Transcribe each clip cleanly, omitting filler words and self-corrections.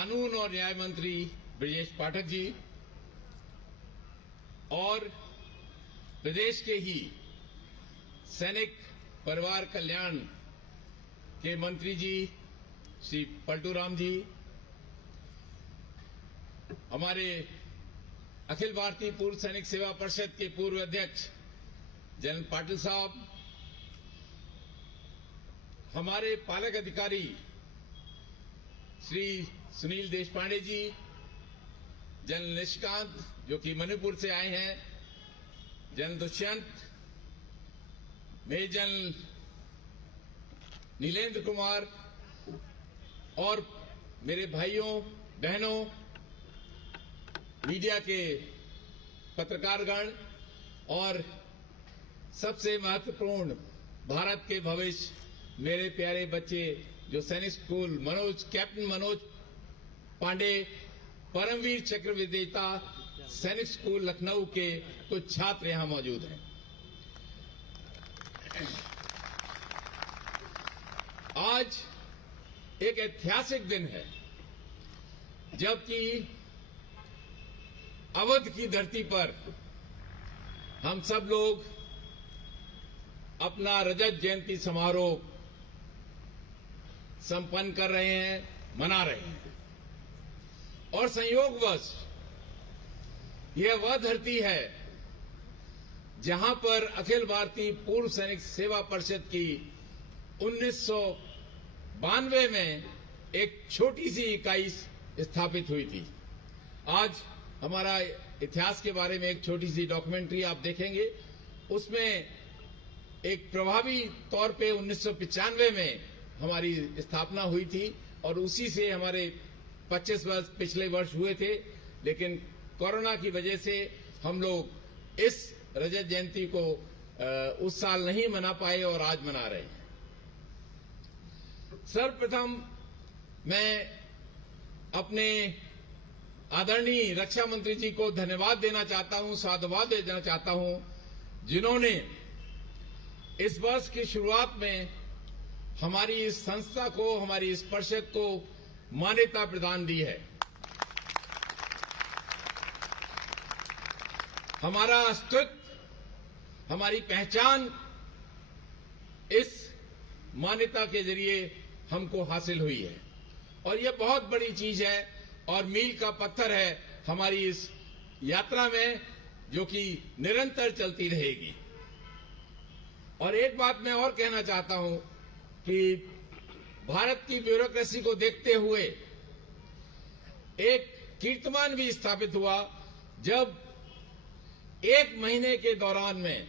कानून और न्याय मंत्री ब्रजेश पाठक जी और प्रदेश के ही सैनिक परिवार कल्याण के मंत्री जी श्री पलटू राम जी, हमारे अखिल भारतीय पूर्व सैनिक सेवा परिषद के पूर्व अध्यक्ष जनरल पाटिल साहब, हमारे पालक अधिकारी श्री सुनील देशपांडे जी, जनरल निशिकांत जो कि मणिपुर से आए हैं, general Dushyant, major general Nilendra Kumar और मेरे भाइयों बहनों, मीडिया के पत्रकारगण और सबसे महत्वपूर्ण भारत के भविष्य मेरे प्यारे बच्चे जो सैनिक स्कूल कैप्टन मनोज पांडे, परमवीर चक्र विजेता सैनिक स्कूल लखनऊ के कुछ छात्र यहां मौजूद हैं। आज एक ऐतिहासिक दिन है जबकि अवध की धरती पर हम सब लोग अपना रजत जयंती समारोह संपन्न कर रहे हैं, मना रहे हैं और संयोगवश यह वह धरती है जहां पर अखिल भारतीय पूर्व सैनिक सेवा परिषद की 1992 में एक छोटी सी इकाई स्थापित हुई थी। आज हमारा इतिहास के बारे में एक छोटी सी डॉक्यूमेंट्री आप देखेंगे, उसमें एक प्रभावी तौर पे 1995 में हमारी स्थापना हुई थी और उसी से हमारे 25 वर्ष पिछले वर्ष हुए थे, लेकिन कोरोना की वजह से हम लोग इस रजत जयंती को उस साल नहीं मना पाए और आज मना रहे हैं। सर्वप्रथम मैं अपने आदरणीय रक्षा मंत्री जी को धन्यवाद देना चाहता हूं, साधुवाद देना चाहता हूं, जिन्होंने इस वर्ष की शुरुआत में हमारी इस संस्था को, हमारी इस परिषद को मान्यता प्रदान दी है। हमारा अस्तित्व, हमारी पहचान इस मान्यता के जरिए हमको हासिल हुई है और यह बहुत बड़ी चीज है और मील का पत्थर है हमारी इस यात्रा में, जो कि निरंतर चलती रहेगी। और एक बात मैं और कहना चाहता हूं कि भारत की ब्यूरोक्रेसी को देखते हुए एक कीर्तिमान भी स्थापित हुआ जब एक महीने के दौरान में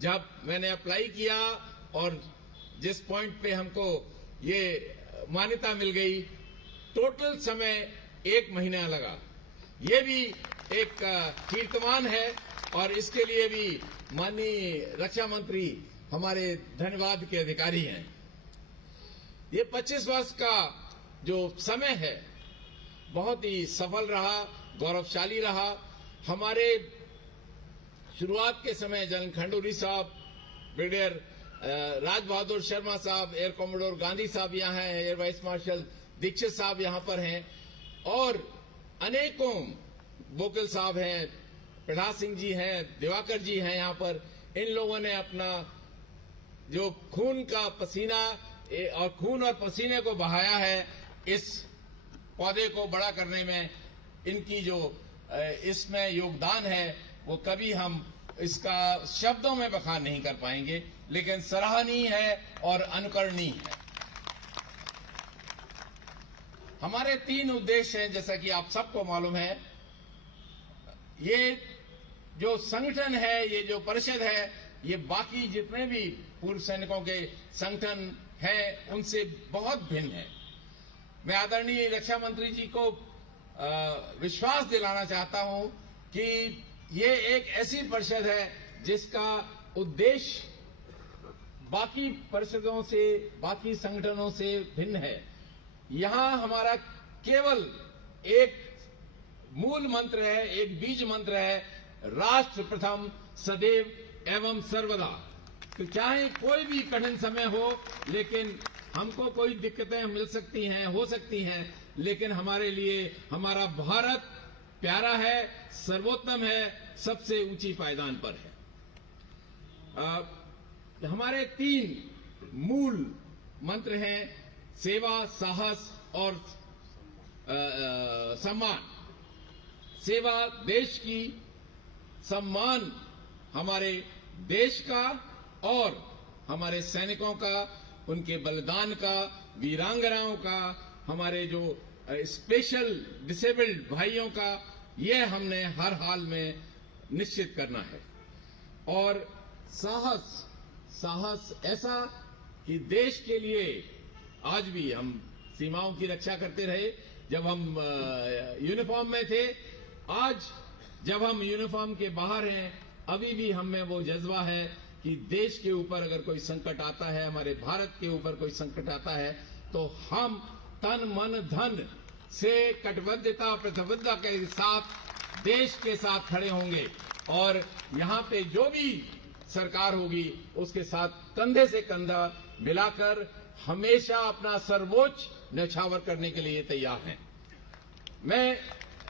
जब मैंने अप्लाई किया और जिस पॉइंट पे हमको ये मान्यता मिल गई, टोटल समय 1 महीना लगा। ये भी एक कीर्तिमान है और इसके लिए भी माननीय रक्षा मंत्री हमारे धन्यवाद के अधिकारी हैं। ये 25 वर्ष का जो समय है बहुत ही सफल रहा, गौरवशाली रहा। हमारे शुरुआत के समय जनरल खंडूरी साहब, ब्रिगेडियर राज बहादुर शर्मा साहब, एयर कॉमोडोर गांधी साहब यहाँ हैं, एयर वाइस मार्शल दीक्षित साहब यहाँ पर हैं और अनेकों बोकल साहब हैं, प्रहलाद सिंह जी हैं, दिवाकर जी हैं यहाँ पर। इन लोगों ने अपना जो खून और पसीने को बहाया है इस पौधे को बड़ा करने में, इनकी जो इसमें योगदान है वो कभी हम इसका शब्दों में बखान नहीं कर पाएंगे, लेकिन सराहनीय है और अनुकरणीय है। हमारे 3 उद्देश्य हैं, जैसा कि आप सबको मालूम है। ये जो संगठन है, ये जो परिषद है, ये बाकी जितने भी पूर्व सैनिकों के संगठन हैं उनसे बहुत भिन्न है। मैं आदरणीय रक्षा मंत्री जी को विश्वास दिलाना चाहता हूं कि ये एक ऐसी परिषद है जिसका उद्देश्य बाकी परिषदों से, बाकी संगठनों से भिन्न है। यहां हमारा केवल एक मूल मंत्र है, एक बीज मंत्र है, राष्ट्र प्रथम सदैव एवं सर्वदा। तो चाहे कोई भी कठिन समय हो, लेकिन हमको कोई दिक्कतें मिल सकती हैं, हो सकती हैं, लेकिन हमारे लिए हमारा भारत प्यारा है, सर्वोत्तम है, सबसे ऊंची पायदान पर है। हमारे 3 मूल मंत्र हैं, सेवा, साहस और सम्मान। सेवा देश की, सम्मान हमारे देश का और हमारे सैनिकों का, उनके बलिदान का, वीरांगनाओं का, हमारे जो स्पेशल डिसेबल्ड भाइयों का, यह हमने हर हाल में निश्चित करना है। और साहस ऐसा कि देश के लिए आज भी हम सीमाओं की रक्षा करते रहे। जब हम यूनिफॉर्म में थे, आज जब हम यूनिफॉर्म के बाहर हैं, अभी भी हम में वो जज्बा है कि देश के ऊपर अगर कोई संकट आता है, हमारे भारत के ऊपर कोई संकट आता है, तो हम तन मन धन से कटिबद्धता प्रतिबद्धता के साथ देश के साथ खड़े होंगे और यहां पे जो भी सरकार होगी उसके साथ कंधे से कंधा मिलाकर हमेशा अपना सर्वोच्च न्यौछावर करने के लिए तैयार हैं। मैं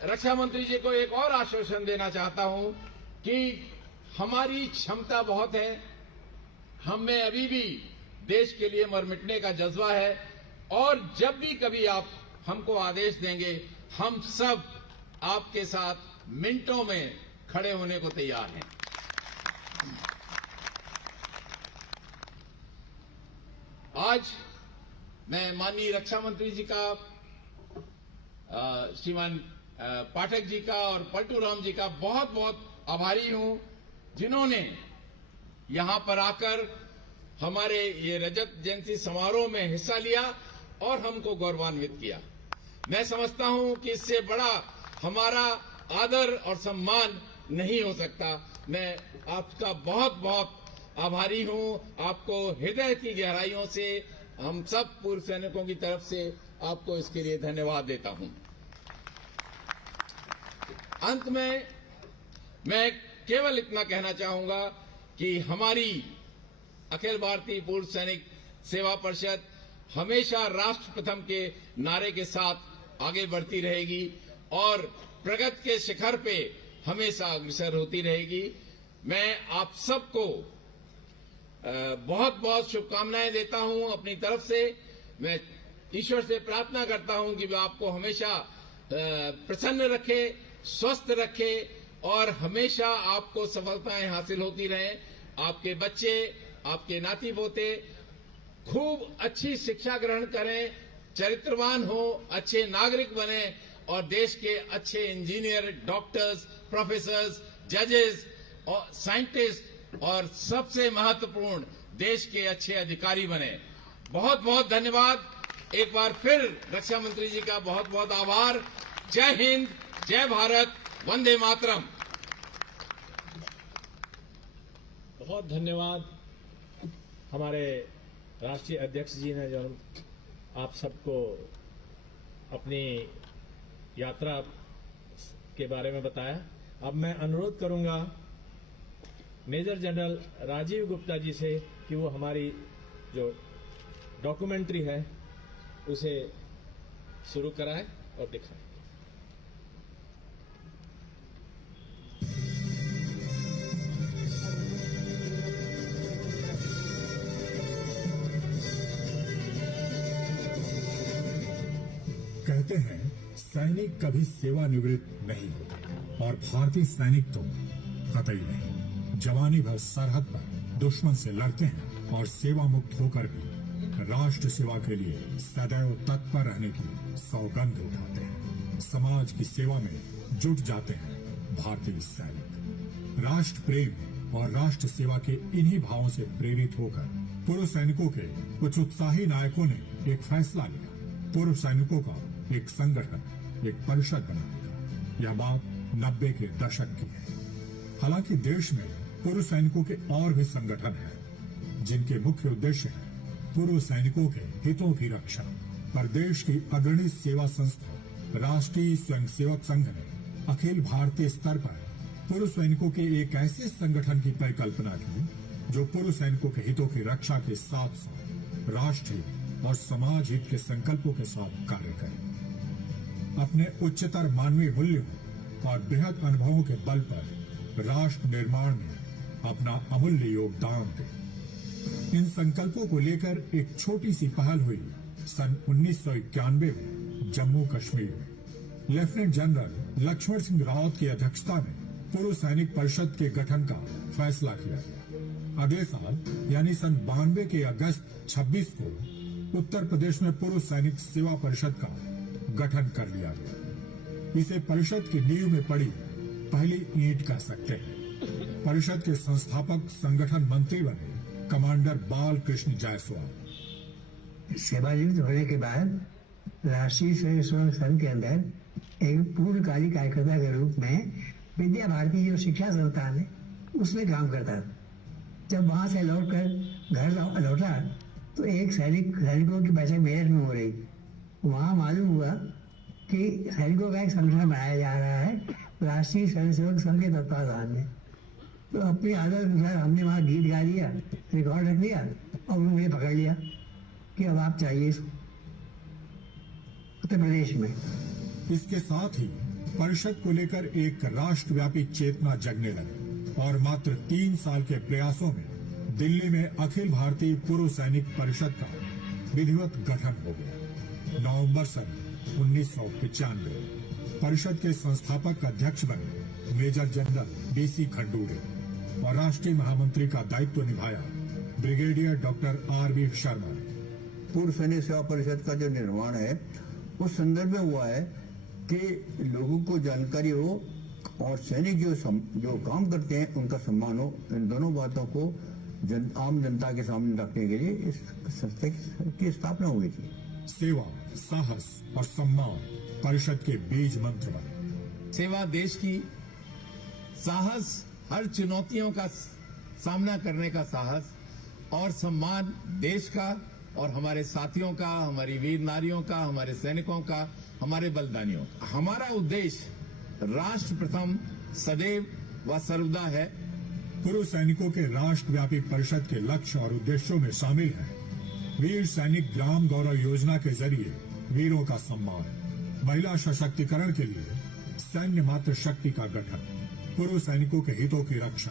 रक्षा मंत्री जी को एक और आश्वासन देना चाहता हूं कि हमारी क्षमता बहुत है, हम में अभी भी देश के लिए मर मिटने का जज्बा है और जब भी कभी आप हमको आदेश देंगे, हम सब आपके साथ मिनटों में खड़े होने को तैयार हैं। आज मैं माननीय रक्षा मंत्री जी का, श्रीमान पाठक जी का और पलटू राम जी का बहुत बहुत आभारी हूं, जिन्होंने यहां पर आकर हमारे ये रजत जयंती समारोह में हिस्सा लिया और हमको गौरवान्वित किया। मैं समझता हूं कि इससे बड़ा हमारा आदर और सम्मान नहीं हो सकता। मैं आपका बहुत बहुत आभारी हूं। आपको हृदय की गहराइयों से हम सब पूर्व सैनिकों की तरफ से आपको इसके लिए धन्यवाद देता हूं। अंत में मैं केवल इतना कहना चाहूंगा कि हमारी अखिल भारतीय पूर्व सैनिक सेवा परिषद हमेशा राष्ट्र प्रथम के नारे के साथ आगे बढ़ती रहेगी और प्रगति के शिखर पे हमेशा अग्रसर होती रहेगी। मैं आप सबको बहुत बहुत शुभकामनाएं देता हूं अपनी तरफ से। मैं ईश्वर से प्रार्थना करता हूं कि वह आपको हमेशा प्रसन्न रखे, स्वस्थ रखे और हमेशा आपको सफलताएं हासिल होती रहें। आपके बच्चे, आपके नाती पोते खूब अच्छी शिक्षा ग्रहण करें, चरित्रवान हो, अच्छे नागरिक बने और देश के अच्छे इंजीनियर, डॉक्टर्स, प्रोफेसर्स, जजेस और साइंटिस्ट और सबसे महत्वपूर्ण देश के अच्छे अधिकारी बने। बहुत बहुत धन्यवाद। एक बार फिर रक्षा मंत्री जी का बहुत बहुत आभार। जय हिंद, जय भारत, वंदे मातरम। बहुत धन्यवाद हमारे राष्ट्रीय अध्यक्ष जी ने जो आप सबको अपनी यात्रा के बारे में बताया। अब मैं अनुरोध करूंगा मेजर जनरल राजीव गुप्ता जी से कि वो हमारी जो डॉक्यूमेंट्री है उसे शुरू कराएं और दिखाएं। कहते हैं सैनिक कभी सेवानिवृत्त नहीं होते और भारतीय सैनिक तो कतई नहीं। जवानी भर सरहद पर दुश्मन से लड़ते हैं और सेवा मुक्त होकर भी राष्ट्र सेवा के लिए सदैव तत्पर रहने की सौगंध उठाते हैं। समाज की सेवा में जुट जाते हैं भारतीय सैनिक। राष्ट्र प्रेम और राष्ट्र सेवा के इन्हीं भावों से प्रेरित होकर पूर्व सैनिकों के कुछ उत्साही नायकों ने एक फैसला लिया, पूर्व सैनिकों का एक संगठन, एक परिषद बनाने का। यह बात 90 के दशक की है। हालांकि देश में पूर्व सैनिकों के और भी संगठन हैं, जिनके मुख्य उद्देश्य है पूर्व सैनिकों के हितों की रक्षा। पर देश की अग्रणी सेवा संस्था राष्ट्रीय स्वयंसेवक संघ ने अखिल भारतीय स्तर पर पूर्व सैनिकों के एक ऐसे संगठन की परिकल्पना की जो पूर्व सैनिकों के हितों की रक्षा के साथ साथ राष्ट्र हित और समाज हित के संकल्पों के साथ कार्य करे। अपने उच्चतर मानवीय मूल्यों और बृहद अनुभवों के बल पर राष्ट्र निर्माण में अपना अमूल्य योगदान दें। इन संकल्पों को लेकर एक छोटी सी पहल हुई सन 1991 में जम्मू कश्मीर में। लेफ्टिनेंट जनरल लक्ष्मण सिंह रावत की अध्यक्षता में पूर्व सैनिक परिषद के गठन का फैसला किया गया। अगले साल यानी सन 92 के अगस्त 26 को उत्तर प्रदेश में पूर्व सैनिक सेवा परिषद का गठन कर लिया गया। इसे परिषद की नींव में पड़ी पहली ईंट कह सकते हैं। परिषद के संस्थापक संगठन मंत्री बने कमांडर बाल कृष्ण जायसवाल। सेवानिवृत्त होने के बाद राष्ट्रीय स्वयंसेवक संघ के अंदर एक पूर्णकालिक कार्यकर्ता के रूप में विद्या भारती जो शिक्षा संस्थान है उसमें काम करता था। जब वहां से लौटकर घर लौटा तो एक सैनिकों की बैठक मेरठ में हो रही। वहां मालूम हुआ कि सैनिकों का एक संगठन बनाया जा रहा है राष्ट्रीय स्वयंसेवक संघ के तत्वावधान में। तो अपनी आदत अनुसार हमने वहां गीत गा दिया, रिकॉर्ड रख दिया और उन्होंने पकड़ लिया कि अब आप चाहिए इसको उत्तर प्रदेश में। इसके साथ ही परिषद को लेकर एक राष्ट्रव्यापी चेतना जगने लगी और मात्र 3 साल के प्रयासों में दिल्ली में अखिल भारतीय पूर्व सैनिक परिषद का विधिवत गठन हो गया। नवंबर सन 1995 परिषद के संस्थापक अध्यक्ष बने मेजर जनरल बीसी खंडूरे और राष्ट्रीय महामंत्री का दायित्व निभाया ब्रिगेडियर डॉक्टर आर.वी. शर्मा ने। पूर्व सैनिक सेवा परिषद का जो निर्माण है उस संदर्भ में हुआ है कि लोगों को जानकारी हो और सैनिक जो काम करते हैं उनका सम्मान हो। इन दोनों बातों को आम जनता के सामने रखने के लिए इस संस्था की स्थापना हुई थी। सेवा, साहस और सम्मान परिषद के बीज मंत्र बने। सेवा देश की, साहस हर चुनौतियों का सामना करने का साहस, और सम्मान देश का और हमारे साथियों का, हमारी वीर नारियों का, हमारे सैनिकों का, हमारे बलिदानियों का। हमारा उद्देश्य राष्ट्र प्रथम सदैव व सर्वदा है। पूर्व सैनिकों के राष्ट्रव्यापी परिषद के लक्ष्य और उद्देश्यों में शामिल है वीर सैनिक ग्राम गौरव योजना के जरिए वीरों का सम्मान, महिला सशक्तिकरण के लिए सैन्य मातृ शक्ति का गठन, पूर्व सैनिकों के हितों की रक्षा,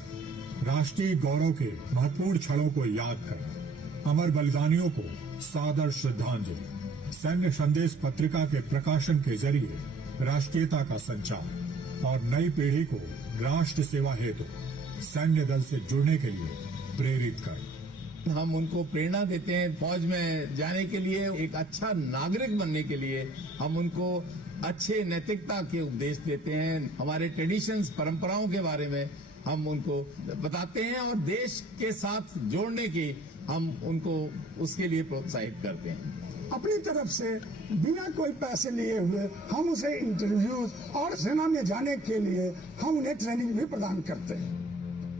राष्ट्रीय गौरव के महत्वपूर्ण क्षणों को याद करना, अमर बलिदानियों को सादर श्रद्धांजलि, सैन्य संदेश पत्रिका के प्रकाशन के जरिए राष्ट्रीयता का संचार और नई पीढ़ी को राष्ट्र सेवा हेतु सैन्य दल से जुड़ने के लिए प्रेरित करना। हम उनको प्रेरणा देते हैं फौज में जाने के लिए, एक अच्छा नागरिक बनने के लिए। हम उनको अच्छे नैतिकता के उपदेश देते हैं, हमारे ट्रेडिशंस, परंपराओं के बारे में हम उनको बताते हैं और देश के साथ जोड़ने की हम उनको उसके लिए प्रोत्साहित करते हैं। अपनी तरफ से बिना कोई पैसे लिए हुए हम उसे इंटरव्यूज और सेना में जाने के लिए हम उन्हें ट्रेनिंग भी प्रदान करते हैं।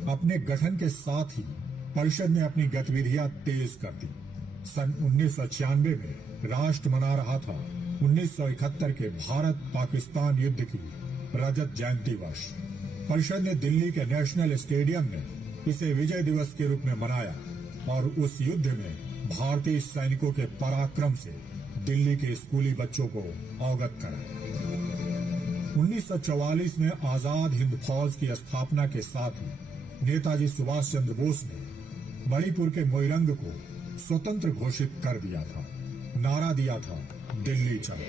अपने गठन के साथ ही परिषद ने अपनी गतिविधियां तेज कर दी। सन 1996 में राष्ट्र मना रहा था 1971 के भारत पाकिस्तान युद्ध की रजत जयंती वर्ष। परिषद ने दिल्ली के नेशनल स्टेडियम में इसे विजय दिवस के रूप में मनाया और उस युद्ध में भारतीय सैनिकों के पराक्रम से दिल्ली के स्कूली बच्चों को अवगत कराया। 1944 में आजाद हिंद फौज की स्थापना के साथ ही नेताजी सुभाष चंद्र बोस ने मणिपुर के मोइरंग को स्वतंत्र घोषित कर दिया था। नारा दिया था, दिल्ली चलो।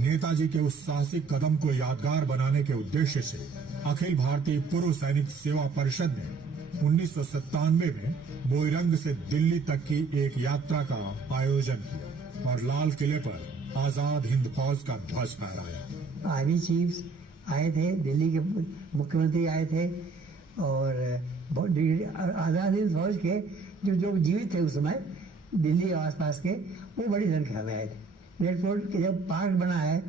नेताजी के उस साहसिक कदम को यादगार बनाने के उद्देश्य से अखिल भारतीय पूर्व सैनिक सेवा परिषद ने 1997 में मोइरंग से दिल्ली तक की एक यात्रा का आयोजन किया और लाल किले पर आजाद हिंद फौज का ध्वज फहराया। आर्मी चीफ्स आए थे, दिल्ली के मुख्यमंत्री आए थे और आजाद हिंद फौज के जो जीवित थे उस समय दिल्ली और आसपास के, वो बड़ी संख्या में आए थे। रेड फोर्ट के जब पार्क बना है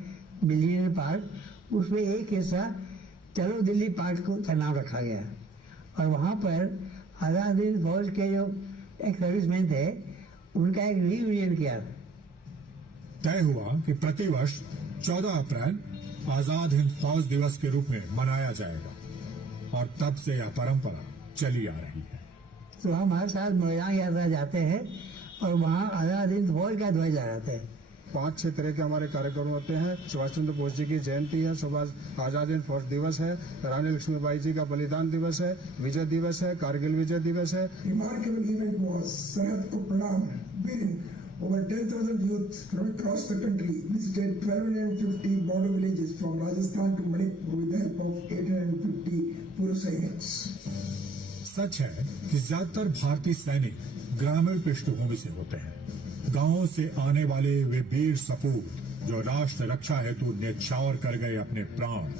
मिलियन पार्क, उसमें एक हिस्सा चलो दिल्ली पार्क का नाम रखा गया और वहाँ पर आजाद हिंद फौज के जो एक सर्विसमैन थे उनका एक रीयूनियन किया। तय हुआ कि प्रतिवर्ष 14 अप्रैल आजाद हिंद फौज दिवस के रूप में मनाया जाएगा और तब से यह परंपरा चली आ रही है। तो हम हर साल मोइरांग यात्रा जाते हैं और वहाँ आधा दिन फौज का ध्वज लहराते हैं। 5-6 तरह के हमारे कार्यक्रम होते हैं। सुभाष चंद्र बोस जी की जयंती है, सुभाष आजाद हिंद फौज दिवस है, रानी लक्ष्मीबाई जी का बलिदान दिवस है, विजय दिवस है, कारगिल विजय दिवस है। Remarkable event was Sarhad ko Pranam, wherein over 10,000 youth from across the country visited 1,250 border villages from Rajasthan to Manipur with the help of 850 पूर्व सैनिक। सच है कि ज्यादातर भारतीय सैनिक ग्रामीण पृष्ठभूमि से होते हैं। गांवों से आने वाले वे वीर सपूत जो राष्ट्र रक्षा हेतु न्यौछावर कर गए अपने प्राण,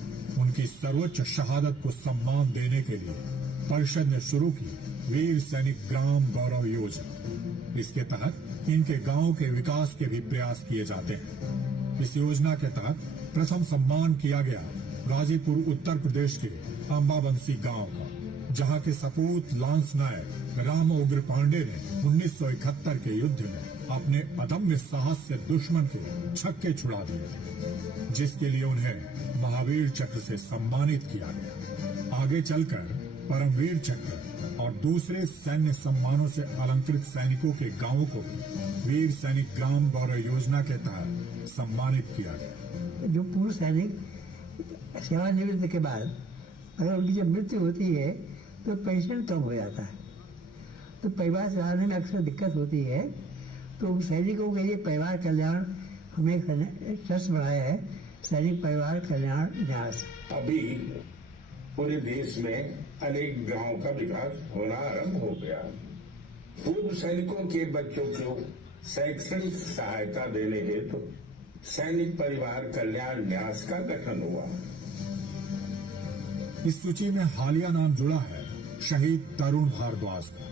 उनकी सर्वोच्च शहादत को सम्मान देने के लिए परिषद ने शुरू की वीर सैनिक ग्राम गौरव योजना। इसके तहत इनके गांव के विकास के भी प्रयास किए जाते हैं। इस योजना के तहत प्रथम सम्मान किया गया गाजीपुर उत्तर प्रदेश के अंबाबंसी गांव का, जहां के सपूत लांस नायक राम उग्र पांडे ने 1971 के युद्ध में अपने अदम्य साहस से दुश्मन के छक्के छुड़ा दिए थे, जिसके लिए उन्हें महावीर चक्र से सम्मानित किया गया। आगे चलकर परमवीर चक्र और दूसरे सैन्य सम्मानों से अलंकृत सैनिकों के गांवों को वीर सैनिक ग्राम गौरव योजना के तहत सम्मानित किया गया। जो पूर्व सैनिक सेवानिवृत्ति के बाद अगर उनकी जब मृत्यु होती है तो पेंशन कम हो जाता है, तो परिवार चलाने में अक्सर दिक्कत होती है। तो सैनिकों के लिए परिवार कल्याण हमने एक ट्रस्ट बनाया है, सैनिक परिवार कल्याण न्यास। अभी पूरे देश में अनेक गांवों का विकास होना आरंभ हो गया। पूर्व सैनिकों के बच्चों को शैक्षणिक सहायता देने हेतु सैनिक परिवार कल्याण न्यास का गठन हुआ। इस सूची में हालिया नाम जुड़ा है शहीद तरुण भारद्वाज का।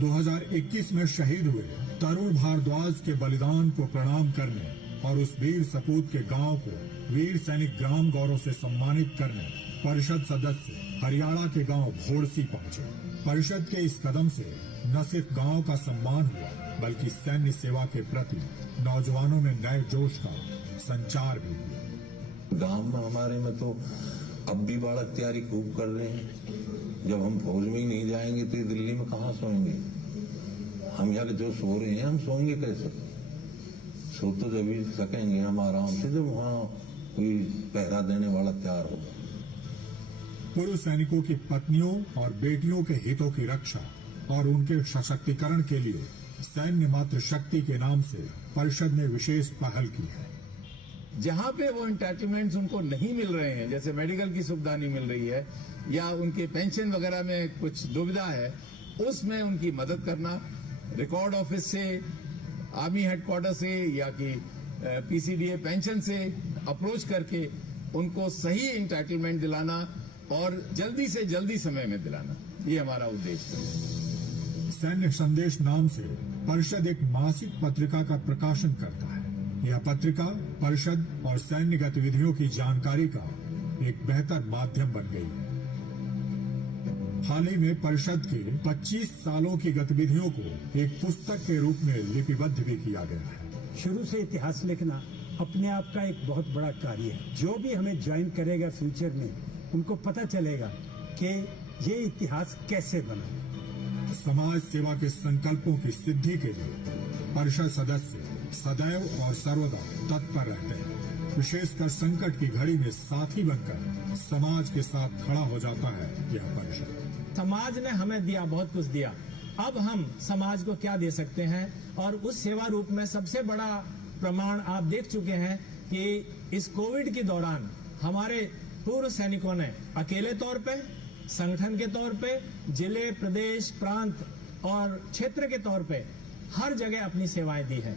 2021 में शहीद हुए तरुण भारद्वाज के बलिदान को प्रणाम करने और उस वीर सपूत के गांव को वीर सैनिक ग्राम गौरव से सम्मानित करने परिषद सदस्य हरियाणा के गांव भोड़सी पहुंचे। परिषद के इस कदम से न सिर्फ गांव का सम्मान हुआ, बल्कि सैन्य सेवा के प्रति नौजवानों में नए जोश का संचार भी हुआ। गांव में हमारे में तो अब भी बालक तैयारी खूब कर रहे हैं। जब हम फौज में ही नहीं जाएंगे तो ये दिल्ली में कहाँ सोएंगे? हम यहाँ जो सो रहे हैं हम सोएंगे कैसे? सो तो जब भी सकेंगे हम आराम से जब वहाँ कोई पहरा देने वाला तैयार होगा। पूर्व सैनिकों की पत्नियों और बेटियों के हितों की रक्षा और उनके सशक्तिकरण के लिए सैन्य मातृ शक्ति के नाम से परिषद ने विशेष पहल की है। जहां पे वो एंटाइटलमेंट्स उनको नहीं मिल रहे हैं, जैसे मेडिकल की सुविधा नहीं मिल रही है या उनके पेंशन वगैरह में कुछ दुविधा है, उसमें उनकी मदद करना, रिकॉर्ड ऑफिस से, आर्मी हेडक्वार्टर से या कि पीसीडीए पेंशन से अप्रोच करके उनको सही एंटाइटलमेंट दिलाना और जल्दी से जल्दी समय में दिलाना, ये हमारा उद्देश्य है। सैन्य संदेश नाम से परिषद एक मासिक पत्रिका का प्रकाशन करता है। यह पत्रिका परिषद और सैन्य गतिविधियों की जानकारी का एक बेहतर माध्यम बन गई है। हाल ही में परिषद के 25 सालों की गतिविधियों को एक पुस्तक के रूप में लिपिबद्ध भी किया गया है। शुरू से इतिहास लिखना अपने आप का एक बहुत बड़ा कार्य है। जो भी हमें ज्वाइन करेगा फ्यूचर में, उनको पता चलेगा कि ये इतिहास कैसे बना। समाज सेवा के संकल्पों की सिद्धि के लिए परिषद सदस्य सदैव और सर्वदा तत्पर रहते हैं। विशेषकर संकट की घड़ी में साथी बनकर समाज के साथ खड़ा हो जाता है यह परिषद। समाज ने हमें दिया, बहुत कुछ दिया, अब हम समाज को क्या दे सकते हैं, और उस सेवा रूप में सबसे बड़ा प्रमाण आप देख चुके हैं कि इस कोविड के दौरान हमारे पूर्व सैनिकों ने अकेले तौर पे, संगठन के तौर पे, जिले, प्रदेश, प्रांत और क्षेत्र के तौर पे हर जगह अपनी सेवाएं दी है।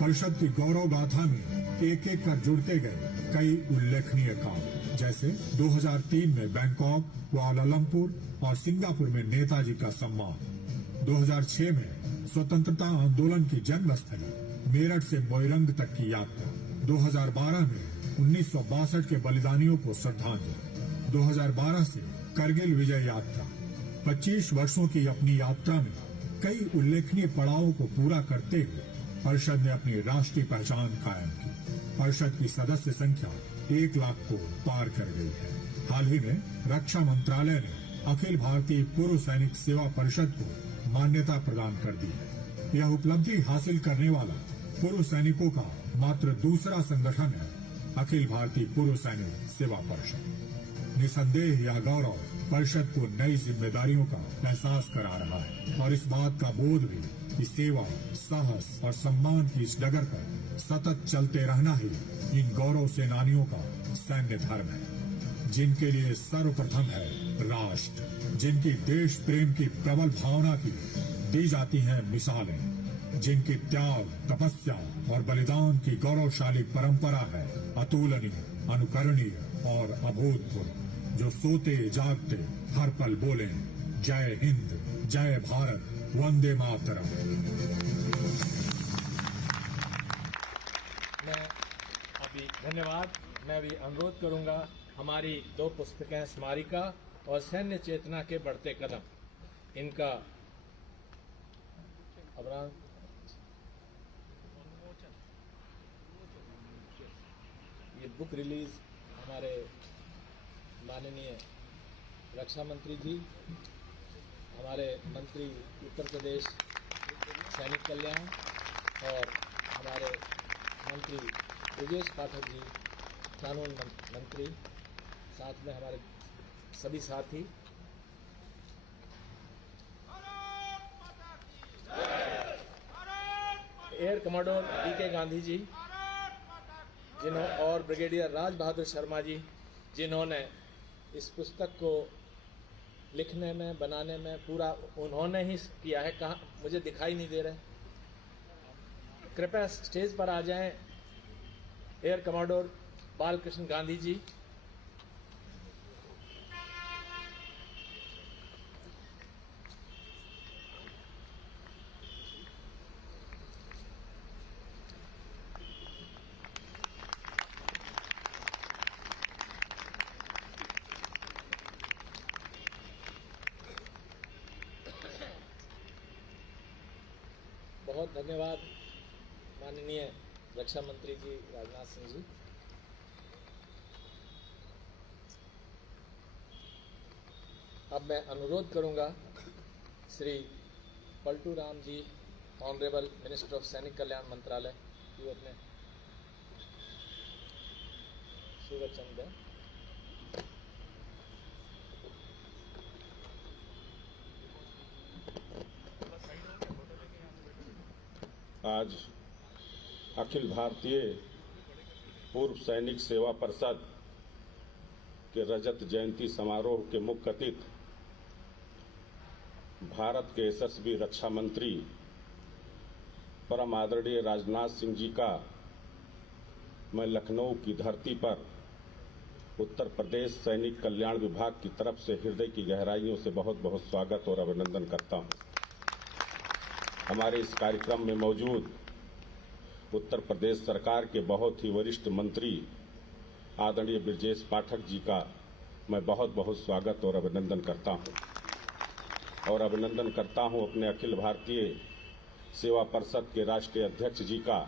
परिषद की गौरव गाथा में एक एक कर जुड़ते गए कई उल्लेखनीय काम, जैसे 2003 में बैंकॉक, कुआलालंपुर और सिंगापुर में नेताजी का सम्मान, 2006 में स्वतंत्रता आंदोलन की जन्मस्थली मेरठ से मोइरंग तक की यात्रा, 2012 में 1962 के बलिदानियों को श्रद्धांजलि, 2012 से करगिल विजय यात्रा। 25 वर्षों की अपनी यात्रा में कई उल्लेखनीय पड़ावों को पूरा करते हुए परिषद ने अपनी राष्ट्रीय पहचान कायम की। परिषद की सदस्य संख्या 1 लाख को पार कर गई है। हाल ही में रक्षा मंत्रालय ने अखिल भारतीय पूर्व सैनिक सेवा परिषद को मान्यता प्रदान कर दी है। यह उपलब्धि हासिल करने वाला पूर्व सैनिकों का मात्र दूसरा संगठन है अखिल भारतीय पूर्व सैनिक सेवा परिषद। निसंदेह यह गौरव परिषद को नई जिम्मेदारियों का एहसास करा रहा है और इस बात का बोध भी कि सेवा, साहस और सम्मान की इस डगर पर सतत चलते रहना ही इन गौरव सेनानियों का सैन्य धर्म है, जिनके लिए सर्वप्रथम है राष्ट्र, जिनकी देश प्रेम की प्रबल भावना की दी जाती हैं मिसालें, जिनकी त्याग, तपस्या और बलिदान की गौरवशाली परंपरा है अतुलनीय, अनुकरणीय और अभूतपूर्व, जो सोते जागते हर पल बोले जय हिंद, जय भारत, वंदे मातरम। धन्यवाद। मैं भी अनुरोध करूंगा हमारी 2 पुस्तकें स्मारिका और सैन्य चेतना के बढ़ते कदम, इनका अवरान ये बुक रिलीज हमारे माननीय रक्षा मंत्री जी, हमारे मंत्री उत्तर प्रदेश सैनिक कल्याण और हमारे मंत्री ब्रजेश पाठक जी कानून मंत्री, साथ में हमारे सभी साथी, air commander DK. Gandhi ji और ब्रिगेडियर राज बहादुर शर्मा जी, जिन्होंने इस पुस्तक को लिखने में, बनाने में पूरा उन्होंने ही किया है। कहाँ मुझे दिखाई नहीं दे रहे, कृपया स्टेज पर आ जाएं एयर कमांडर बालकृष्ण गांधी जी। बहुत धन्यवाद माननीय रक्षा मंत्री जी राजनाथ सिंह जी। अब मैं अनुरोध करूंगा श्री पलटू राम जी, ऑनरेबल मिनिस्टर ऑफ सैनिक कल्याण मंत्रालय, जो अपने सूरज चंद है। आज अखिल भारतीय पूर्व सैनिक सेवा परिषद के रजत जयंती समारोह के मुख्य अतिथि भारत के यशस्वी रक्षा मंत्री परम आदरणीय राजनाथ सिंह जी का मैं लखनऊ की धरती पर उत्तर प्रदेश सैनिक कल्याण विभाग की तरफ से हृदय की गहराइयों से बहुत बहुत स्वागत और अभिनंदन करता हूं। हमारे इस कार्यक्रम में मौजूद उत्तर प्रदेश सरकार के बहुत ही वरिष्ठ मंत्री आदरणीय ब्रजेश पाठक जी का मैं बहुत बहुत स्वागत और अभिनंदन करता हूं और अभिनंदन करता हूं अपने अखिल भारतीय सेवा परिषद के राष्ट्रीय अध्यक्ष जी का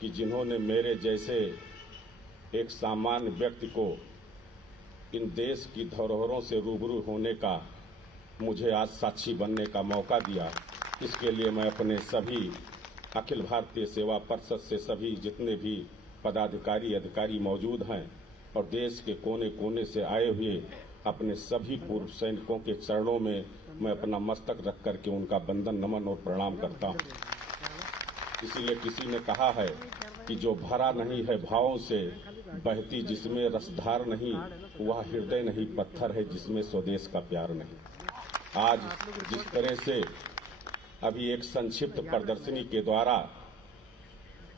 कि जिन्होंने मेरे जैसे एक सामान्य व्यक्ति को इन देश की धरोहरों से रूबरू होने का, मुझे आज साक्षी बनने का मौका दिया। इसके लिए मैं अपने सभी अखिल भारतीय सेवा परिषद से सभी जितने भी पदाधिकारी अधिकारी मौजूद हैं और देश के कोने कोने से आए हुए अपने सभी पूर्व सैनिकों के चरणों में मैं अपना मस्तक रख करके उनका वंदन, नमन और प्रणाम करता हूं। इसीलिए किसी ने कहा है कि जो भरा नहीं है भावों से, बहती जिसमें रसधार नहीं, वह हृदय नहीं पत्थर है जिसमें स्वदेश का प्यार नहीं। आज जिस तरह से अभी एक संक्षिप्त प्रदर्शनी के द्वारा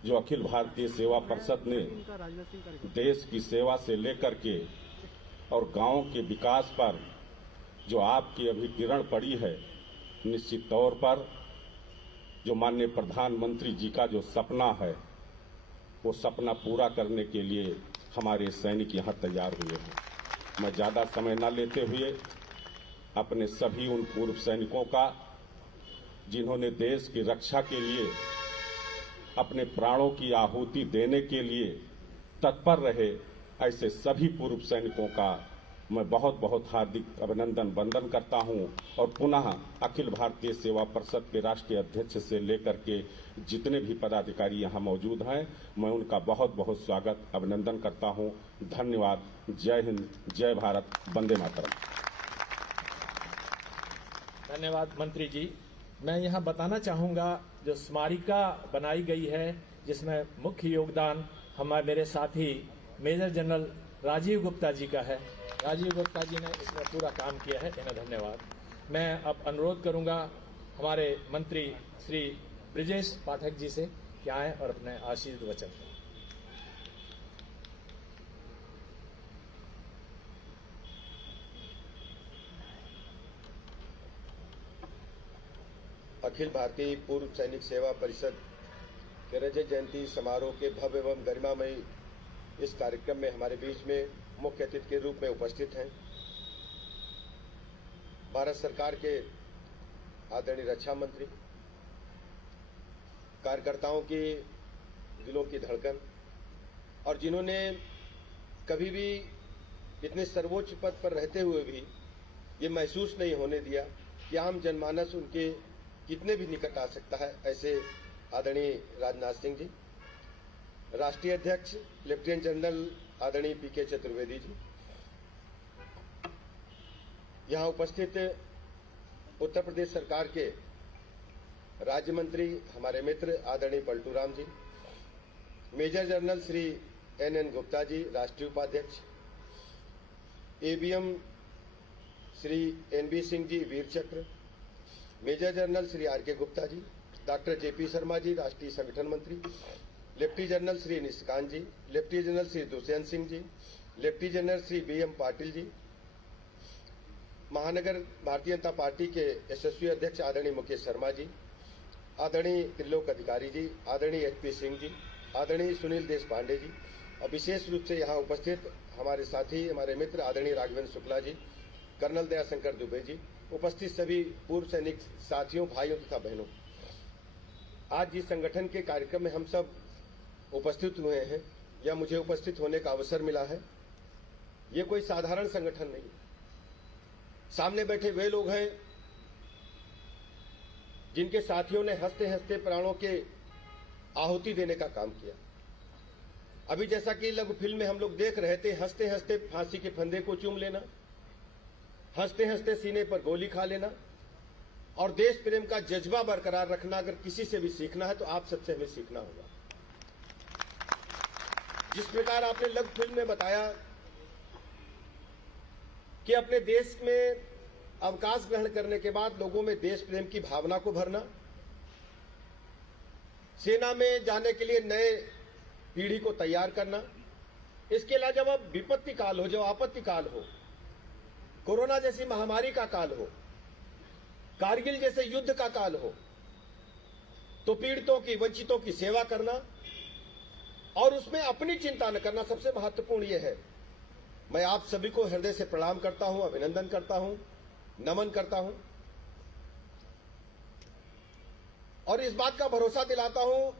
जो अखिल भारतीय सेवा परिषद ने देश की सेवा से लेकर के और गांव के विकास पर जो आपकी अभी किरण पड़ी है, निश्चित तौर पर जो माननीय प्रधानमंत्री जी का जो सपना है, वो सपना पूरा करने के लिए हमारे सैनिक यहाँ तैयार हुए हैं। मैं ज़्यादा समय न लेते हुए अपने सभी उन पूर्व सैनिकों का जिन्होंने देश की रक्षा के लिए अपने प्राणों की आहुति देने के लिए तत्पर रहे, ऐसे सभी पूर्व सैनिकों का मैं बहुत बहुत हार्दिक अभिनंदन वंदन करता हूं और पुनः अखिल भारतीय सेवा परिषद के राष्ट्रीय अध्यक्ष से लेकर के जितने भी पदाधिकारी यहां मौजूद हैं, मैं उनका बहुत बहुत स्वागत अभिनंदन करता हूं। धन्यवाद। जय हिंद, जय भारत, वंदे मातरम। धन्यवाद मंत्री जी। मैं यहाँ बताना चाहूँगा, जो स्मारिका बनाई गई है जिसमें मुख्य योगदान मेरे साथी मेजर जनरल राजीव गुप्ता जी का है। राजीव गुप्ता जी ने इसमें पूरा काम किया है, इन्हें धन्यवाद। मैं अब अनुरोध करूँगा हमारे मंत्री श्री ब्रिजेश पाठक जी से कि आएं और अपने आशीर्वाद वचन दें। अखिल भारतीय पूर्व सैनिक सेवा परिषद के रजत जयंती समारोह के भव्य एवं गरिमामयी इस कार्यक्रम में हमारे बीच में मुख्य अतिथि के रूप में उपस्थित हैं भारत सरकार के आदरणीय रक्षा मंत्री, कार्यकर्ताओं की दिलों की धड़कन, और जिन्होंने कभी भी इतने सर्वोच्च पद पर रहते हुए भी ये महसूस नहीं होने दिया कि आम जनमानस उनके कितने भी निकट आ सकता है, ऐसे आदरणीय राजनाथ सिंह जी, राष्ट्रीय अध्यक्ष लेफ्टिनेंट जनरल आदरणीय पीके चतुर्वेदी जी, यहाँ उपस्थित उत्तर प्रदेश सरकार के राज्य मंत्री हमारे मित्र आदरणीय Paltu Ram ji, major general Shri N Gupta ji, राष्ट्रीय उपाध्यक्ष, ABM Shri NB Singh ji, Vir Chakra, major general Shri RK. Gupta ji, doctor JP Sharma ji, राष्ट्रीय संगठन मंत्री, lieutenant general Shri Nishikant ji, lieutenant general Shri Dushyant Singh ji, lieutenant general Shri BM. Patil ji, महानगर भारतीय जनता पार्टी के यशस्वी अध्यक्ष आदरणीय मुकेश शर्मा जी, आदरणीय त्रिलोक अधिकारी जी, आदरणीय एच.पी. सिंह जी, आदरणीय सुनील देश पांडे जी, और विशेष रूप से यहाँ उपस्थित हमारे साथी, हमारे मित्र आदरणीय राघवेंद्र शुक्ला जी, कर्नल दयाशंकर दुबे जी, उपस्थित सभी पूर्व सैनिक साथियों, भाइयों तथा बहनों, आज जिस संगठन के कार्यक्रम में हम सब उपस्थित हुए हैं या मुझे उपस्थित होने का अवसर मिला है, ये कोई साधारण संगठन नहीं। सामने बैठे वे लोग हैं जिनके साथियों ने हंसते हंसते प्राणों के आहुति देने का काम किया। अभी जैसा कि लघु फिल्म में हम लोग देख रहे थे, हंसते हंसते फांसी के फंदे को चूम लेना, हंसते हंसते सीने पर गोली खा लेना और देश प्रेम का जज्बा बरकरार रखना अगर किसी से भी सीखना है तो आप सबसे हमें सीखना होगा। जिस प्रकार आपने लघु फिल्म में बताया कि अपने देश में अवकाश ग्रहण करने के बाद लोगों में देश प्रेम की भावना को भरना, सेना में जाने के लिए नए पीढ़ी को तैयार करना, इसके अलावा जब अब विपत्ति काल हो, जब आपत्ति काल हो, कोरोना जैसी महामारी का काल हो, कारगिल जैसे युद्ध का काल हो, तो पीड़ितों की, वंचितों की सेवा करना और उसमें अपनी चिंता न करना सबसे महत्वपूर्ण यह है। मैं आप सभी को हृदय से प्रणाम करता हूं, अभिनंदन करता हूं, नमन करता हूं और इस बात का भरोसा दिलाता हूं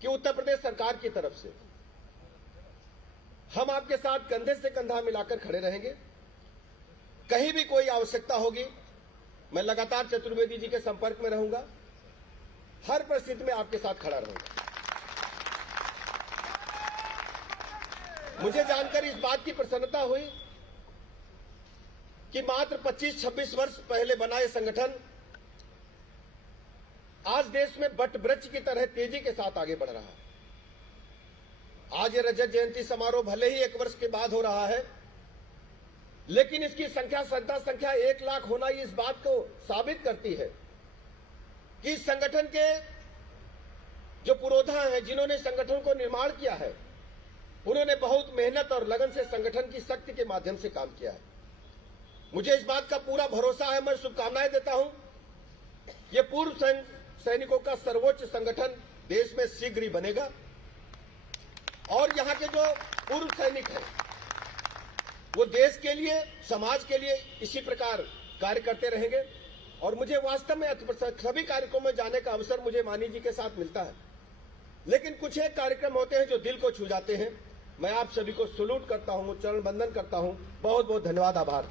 कि उत्तर प्रदेश सरकार की तरफ से हम आपके साथ कंधे से कंधा मिलाकर खड़े रहेंगे। कहीं भी कोई आवश्यकता होगी, मैं लगातार चतुर्वेदी जी के संपर्क में रहूंगा, हर परिस्थिति में आपके साथ खड़ा रहूंगा। मुझे जानकर इस बात की प्रसन्नता हुई कि मात्र 25-26 वर्ष पहले बना यह संगठन आज देश में बट वृक्ष की तरह तेजी के साथ आगे बढ़ रहा है। आज ये रजत जयंती समारोह भले ही 1 वर्ष के बाद हो रहा है, लेकिन इसकी संख्या 1 लाख होना इस बात को साबित करती है कि इस संगठन के जो पुरोधा हैं, जिन्होंने संगठन को निर्माण किया है, उन्होंने बहुत मेहनत और लगन से संगठन की शक्ति के माध्यम से काम किया है। मुझे इस बात का पूरा भरोसा है, मैं शुभकामनाएं देता हूं। ये पूर्व सैनिकों का सर्वोच्च संगठन देश में शीघ्र ही बनेगा और यहाँ के जो पूर्व सैनिक हैं वो देश के लिए, समाज के लिए इसी प्रकार कार्य करते रहेंगे। और मुझे वास्तव में सभी कार्यक्रमों में जाने का अवसर मुझे मानी जी के साथ मिलता है, लेकिन कुछ एक कार्यक्रम होते हैं जो दिल को छू जाते हैं। मैं आप सभी को सैल्यूट करता हूं, चरण वंदन करता हूं। बहुत बहुत धन्यवाद, आभार।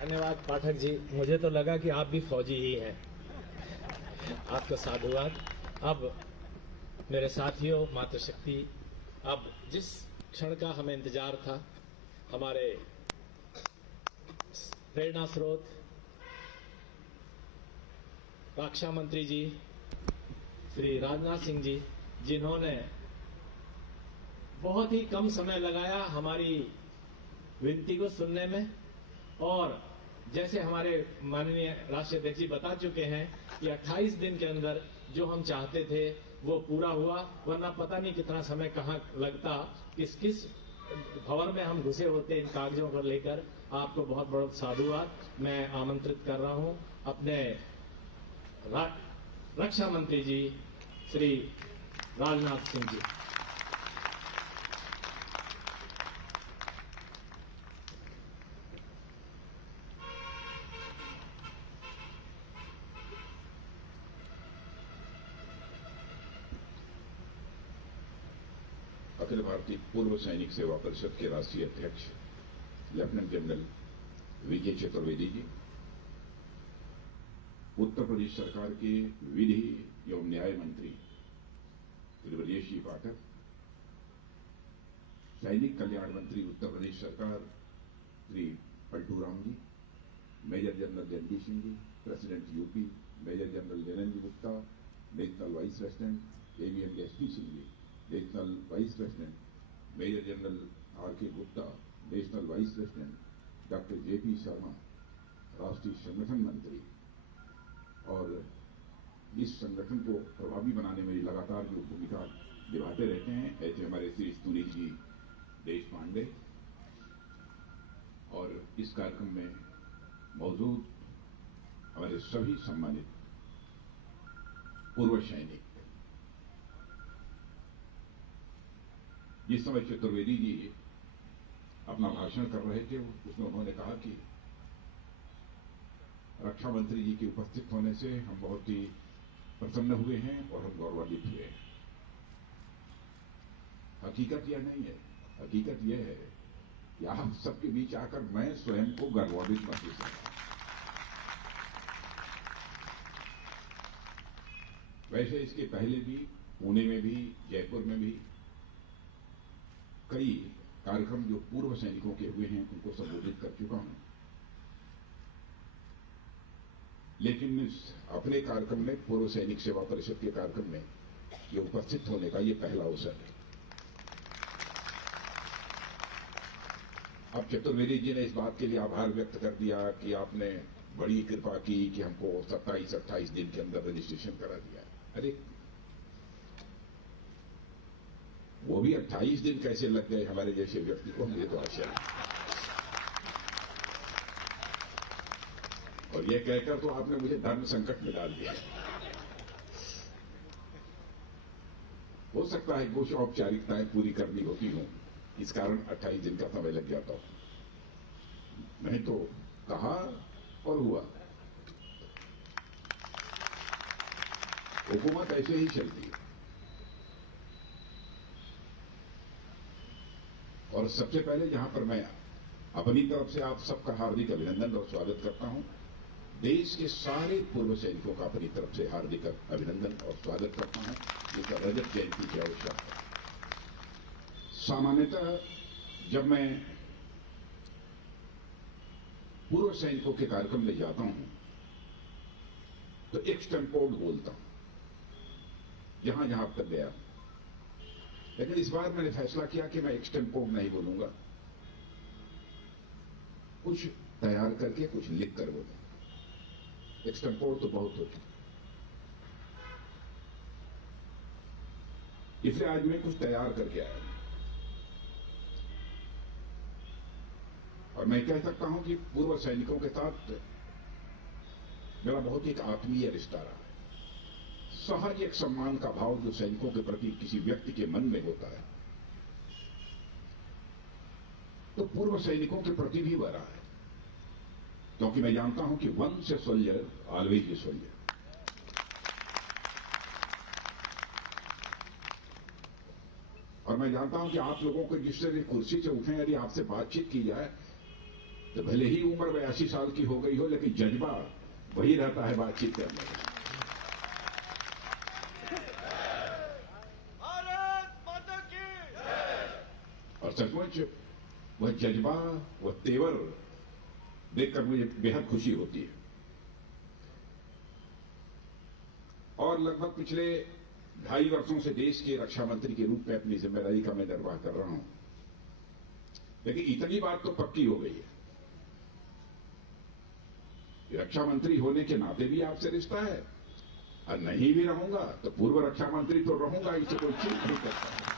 धन्यवाद पाठक जी, मुझे तो लगा कि आप भी फौजी ही हैं। आपको साधुवाद। अब मेरे साथियों, मातृशक्ति, अब जिस क्षण का हमें इंतजार था, हमारे प्रेरणा स्रोत रक्षा मंत्री जी श्री राजनाथ सिंह जी, जिन्होंने बहुत ही कम समय लगाया हमारी विनती को सुनने में, और जैसे हमारे माननीय राष्ट्रीय अध्यक्ष जी बता चुके हैं कि 28 दिन के अंदर जो हम चाहते थे वो पूरा हुआ, वरना पता नहीं कितना समय कहाँ लगता, किस किस भवन में हम घुसे होते इन कागजों को लेकर। आपको बहुत बहुत साधुवाद। मैं आमंत्रित कर रहा हूं अपने रक्षा मंत्री जी श्री राजनाथ सिंह जी। अखिल भारतीय पूर्व सैनिक सेवा परिषद के राष्ट्रीय अध्यक्ष लेफ्टिनेंट जनरल विजय चतुर्वेदी जी, उत्तर प्रदेश सरकार के विधि एवं न्याय मंत्री श्री ब्रजेश जी पाठक, सैनिक कल्याण मंत्री उत्तर प्रदेश सरकार Shri Paltu Ram ji, major general Janbir Singh ji, president UP major general Devendra Gupta, national vice president AVM SP Singh ji, national vice president major general R K Gupta, national vice president doctor JP Sharma, राष्ट्रीय संगठन मंत्री, और इस संगठन को प्रभावी बनाने में लगातार जो भूमिका निभाते रहते हैं, ऐसे हमारे श्री सुनील जी देश पांडे, और इस कार्यक्रम में मौजूद हमारे सभी सम्मानित पूर्व सैनिक। जिस समय चतुर्वेदी जी अपना भाषण कर रहे थे, उसमें उन्होंने कहा कि रक्षा मंत्री जी के उपस्थित होने से हम बहुत ही प्रसन्न हुए हैं और हम गौरवान्वित हुए हैं। हकीकत यह नहीं है, हकीकत यह है कि आप सबके बीच आकर मैं स्वयं को गौरवान्वित महसूस कर रहा हूं। वैसे इसके पहले भी पुणे में भी, जयपुर में भी कई कार्यक्रम जो पूर्व सैनिकों के हुए हैं उनको संबोधित कर चुका हूं, लेकिन अपने कार्यक्रम में, पूर्व सैनिक सेवा परिषद के कार्यक्रम में ये उपस्थित होने का ये पहला अवसर है। अब चतुर्वेदी जी ने इस बात के लिए आभार व्यक्त कर दिया कि आपने बड़ी कृपा की कि हमको 27-28 दिन के अंदर रजिस्ट्रेशन करा दिया। अरे वो भी 28 दिन कैसे लग गए हमारे जैसे व्यक्ति को, मुझे तो आश्चर्य है। और ये कहकर तो आपने मुझे धर्म संकट में डाल दिया। हो सकता है कुछ औपचारिकताएं पूरी करनी होती हों, इस कारण 28 दिन का समय लग जाता हो। नहीं तो कहा और हुआ। हुकूमत ऐसे ही चलती है। और सबसे पहले जहां पर मैं अपनी तरफ से आप सबका हार्दिक अभिनंदन और स्वागत करता हूं, देश के सारे पूर्व सैनिकों का अपनी तरफ से हार्दिक अभिनंदन और स्वागत करता हूं। इसका रजत जयंती के अवसर पर सामान्यतः जब मैं पूर्व सैनिकों के कार्यक्रम में जाता हूं तो एक्सटेम्पोर्ड बोलता हूं, जहां जहां अब तक गया। लेकिन इस बार मैंने फैसला किया कि मैं एक्सटेम्पोर्ड नहीं बोलूंगा, कुछ तैयार करके कुछ लिख कर बोलूंगा। एक्सटेम्पोर्ड तो बहुत होती, इसलिए आज मैं कुछ तैयार करके आया हूं। और मैं कह सकता हूं कि पूर्व सैनिकों के साथ मेरा बहुत एक आत्मीय रिश्ता रहा है। सहज एक सम्मान का भाव जो सैनिकों के प्रति किसी व्यक्ति के मन में होता है, तो पूर्व सैनिकों के प्रति भी वह रहा है, क्योंकि मैं जानता हूं कि once a soldier always a soldier. और मैं जानता हूं कि आप लोगों को जिस तरह कुर्सी से उठे यदि आपसे बातचीत की जाए तो भले ही उम्र 82 साल की हो गई हो, लेकिन जज्बा वही रहता है बातचीत करने का। और सचमुच वह जज्बा, वह तेवर देखकर मुझे बेहद खुशी होती है। और लगभग पिछले 2.5 वर्षों से देश के रक्षा मंत्री के रूप में अपनी जिम्मेदारी का मैं निर्वाह कर रहा हूं, लेकिन इतनी बात तो पक्की हो गई है, रक्षा मंत्री होने के नाते भी आपसे रिश्ता है, और नहीं भी रहूंगा तो पूर्व रक्षा मंत्री तो रहूंगा, इसे कोई चीज नहीं करता।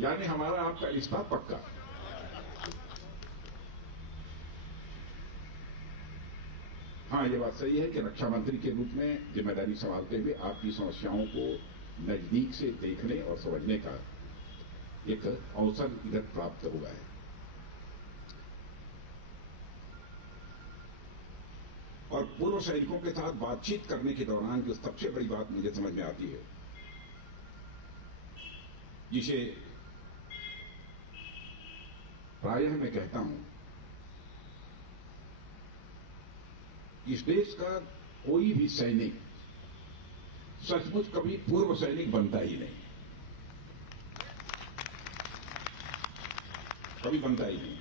यानी हमारा आपका रिश्ता पक्का। हाँ, ये बात सही है कि रक्षा मंत्री के रूप में जिम्मेदारी संभालते हुए आपकी समस्याओं को नजदीक से देखने और समझने का एक अवसर इधर प्राप्त हुआ है। और पूर्व सैनिकों के साथ बातचीत करने के दौरान जो सबसे बड़ी बात मुझे समझ में आती है, जिसे प्रायः मैं कहता हूं, इस देश का कोई भी सैनिक सचमुच कभी पूर्व सैनिक बनता ही नहीं, कभी बनता ही नहीं।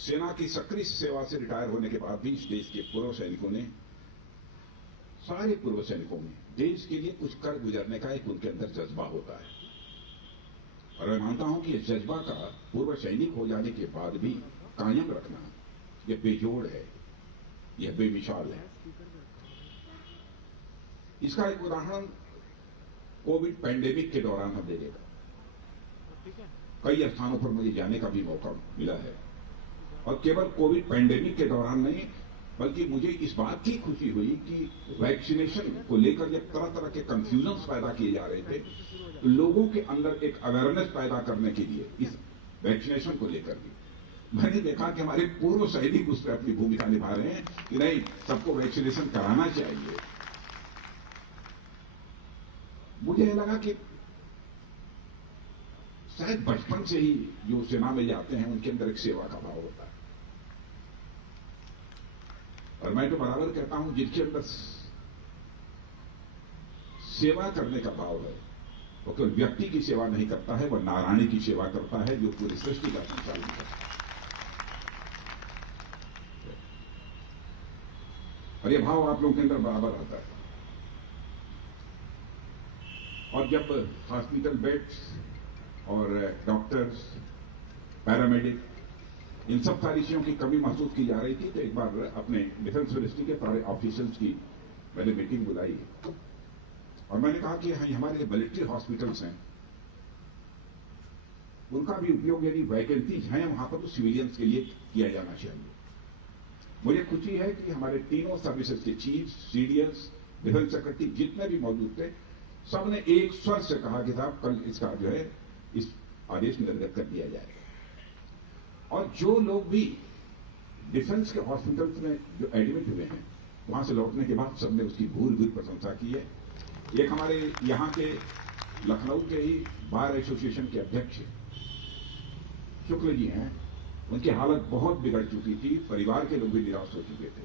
सेना की सक्रिय सेवा से रिटायर होने के बाद भी इस देश के पूर्व सैनिकों ने, सारे पूर्व सैनिकों में देश के लिए कुछ कर गुजरने का एक उनके अंदर जज्बा होता है। और मैं मानता हूं कि इस जज्बा का पूर्व सैनिक हो जाने के बाद भी कायम रखना यह बेजोड़ है, यह बेमिसाल है। इसका एक उदाहरण कोविड पैंडेमिक के दौरान हम देखेगा। कई स्थानों पर मुझे जाने का भी मौका मिला है, और केवल कोविड पैंडेमिक के दौरान नहीं, बल्कि मुझे इस बात की खुशी हुई कि वैक्सीनेशन को लेकर जब तरह तरह के कंफ्यूजन पैदा किए जा रहे थे, तो लोगों के अंदर एक अवेयरनेस पैदा करने के लिए इस वैक्सीनेशन को लेकर भी मैंने देखा कि हमारे पूर्व सैनिक उस पर अपनी भूमिका निभा रहे हैं कि नहीं, सबको वैक्सीनेशन कराना चाहिए। मुझे लगा कि शायद बचपन से ही जो सेना में जाते हैं उनके अंदर एक सेवा का भाव होता है, और मैं तो बराबर कहता हूं जिनके अंदर सेवा करने का भाव है वो केवल व्यक्ति की सेवा नहीं करता है, वह नारायण की सेवा करता है जो पूरी सृष्टि का संचालन करता है। और यह भाव आप लोगों के अंदर बराबर आता है। और जब हॉस्पिटल बेड्स और डॉक्टर्स, पैरामेडिक, इन सब सारी चीजों की कमी महसूस की जा रही थी, तो एक बार अपने डिफेंस मिनिस्ट्री के सारे ऑफिशियल्स की मैंने मीटिंग बुलाई और मैंने कहा कि हमारे मिलिट्री हॉस्पिटल्स हैं, उनका भी उपयोग यदि वैकेंसीज हैं वहां पर तो सिविलियंस के लिए किया जाना चाहिए। मुझे खुशी है कि हमारे तीनों सर्विसेज के चीफ, सीडीएस, डिफेंस सेक्रेटरी जितने भी मौजूद थे, सबने एक स्वर से कहा कि साहब कल इसका जो है इस आदेश निर्गत कर दिया जाएगा। और जो लोग भी डिफेंस के हॉस्पिटल्स में जो एडमिट हुए हैं, वहां से लौटने के बाद सबने उसकी भूल प्रशंसा की है। एक हमारे यहाँ के लखनऊ के ही बार एसोसिएशन के अध्यक्ष शुक्ल जी हैं, उनकी हालत बहुत बिगड़ चुकी थी, परिवार के लोग भी निराश हो चुके थे,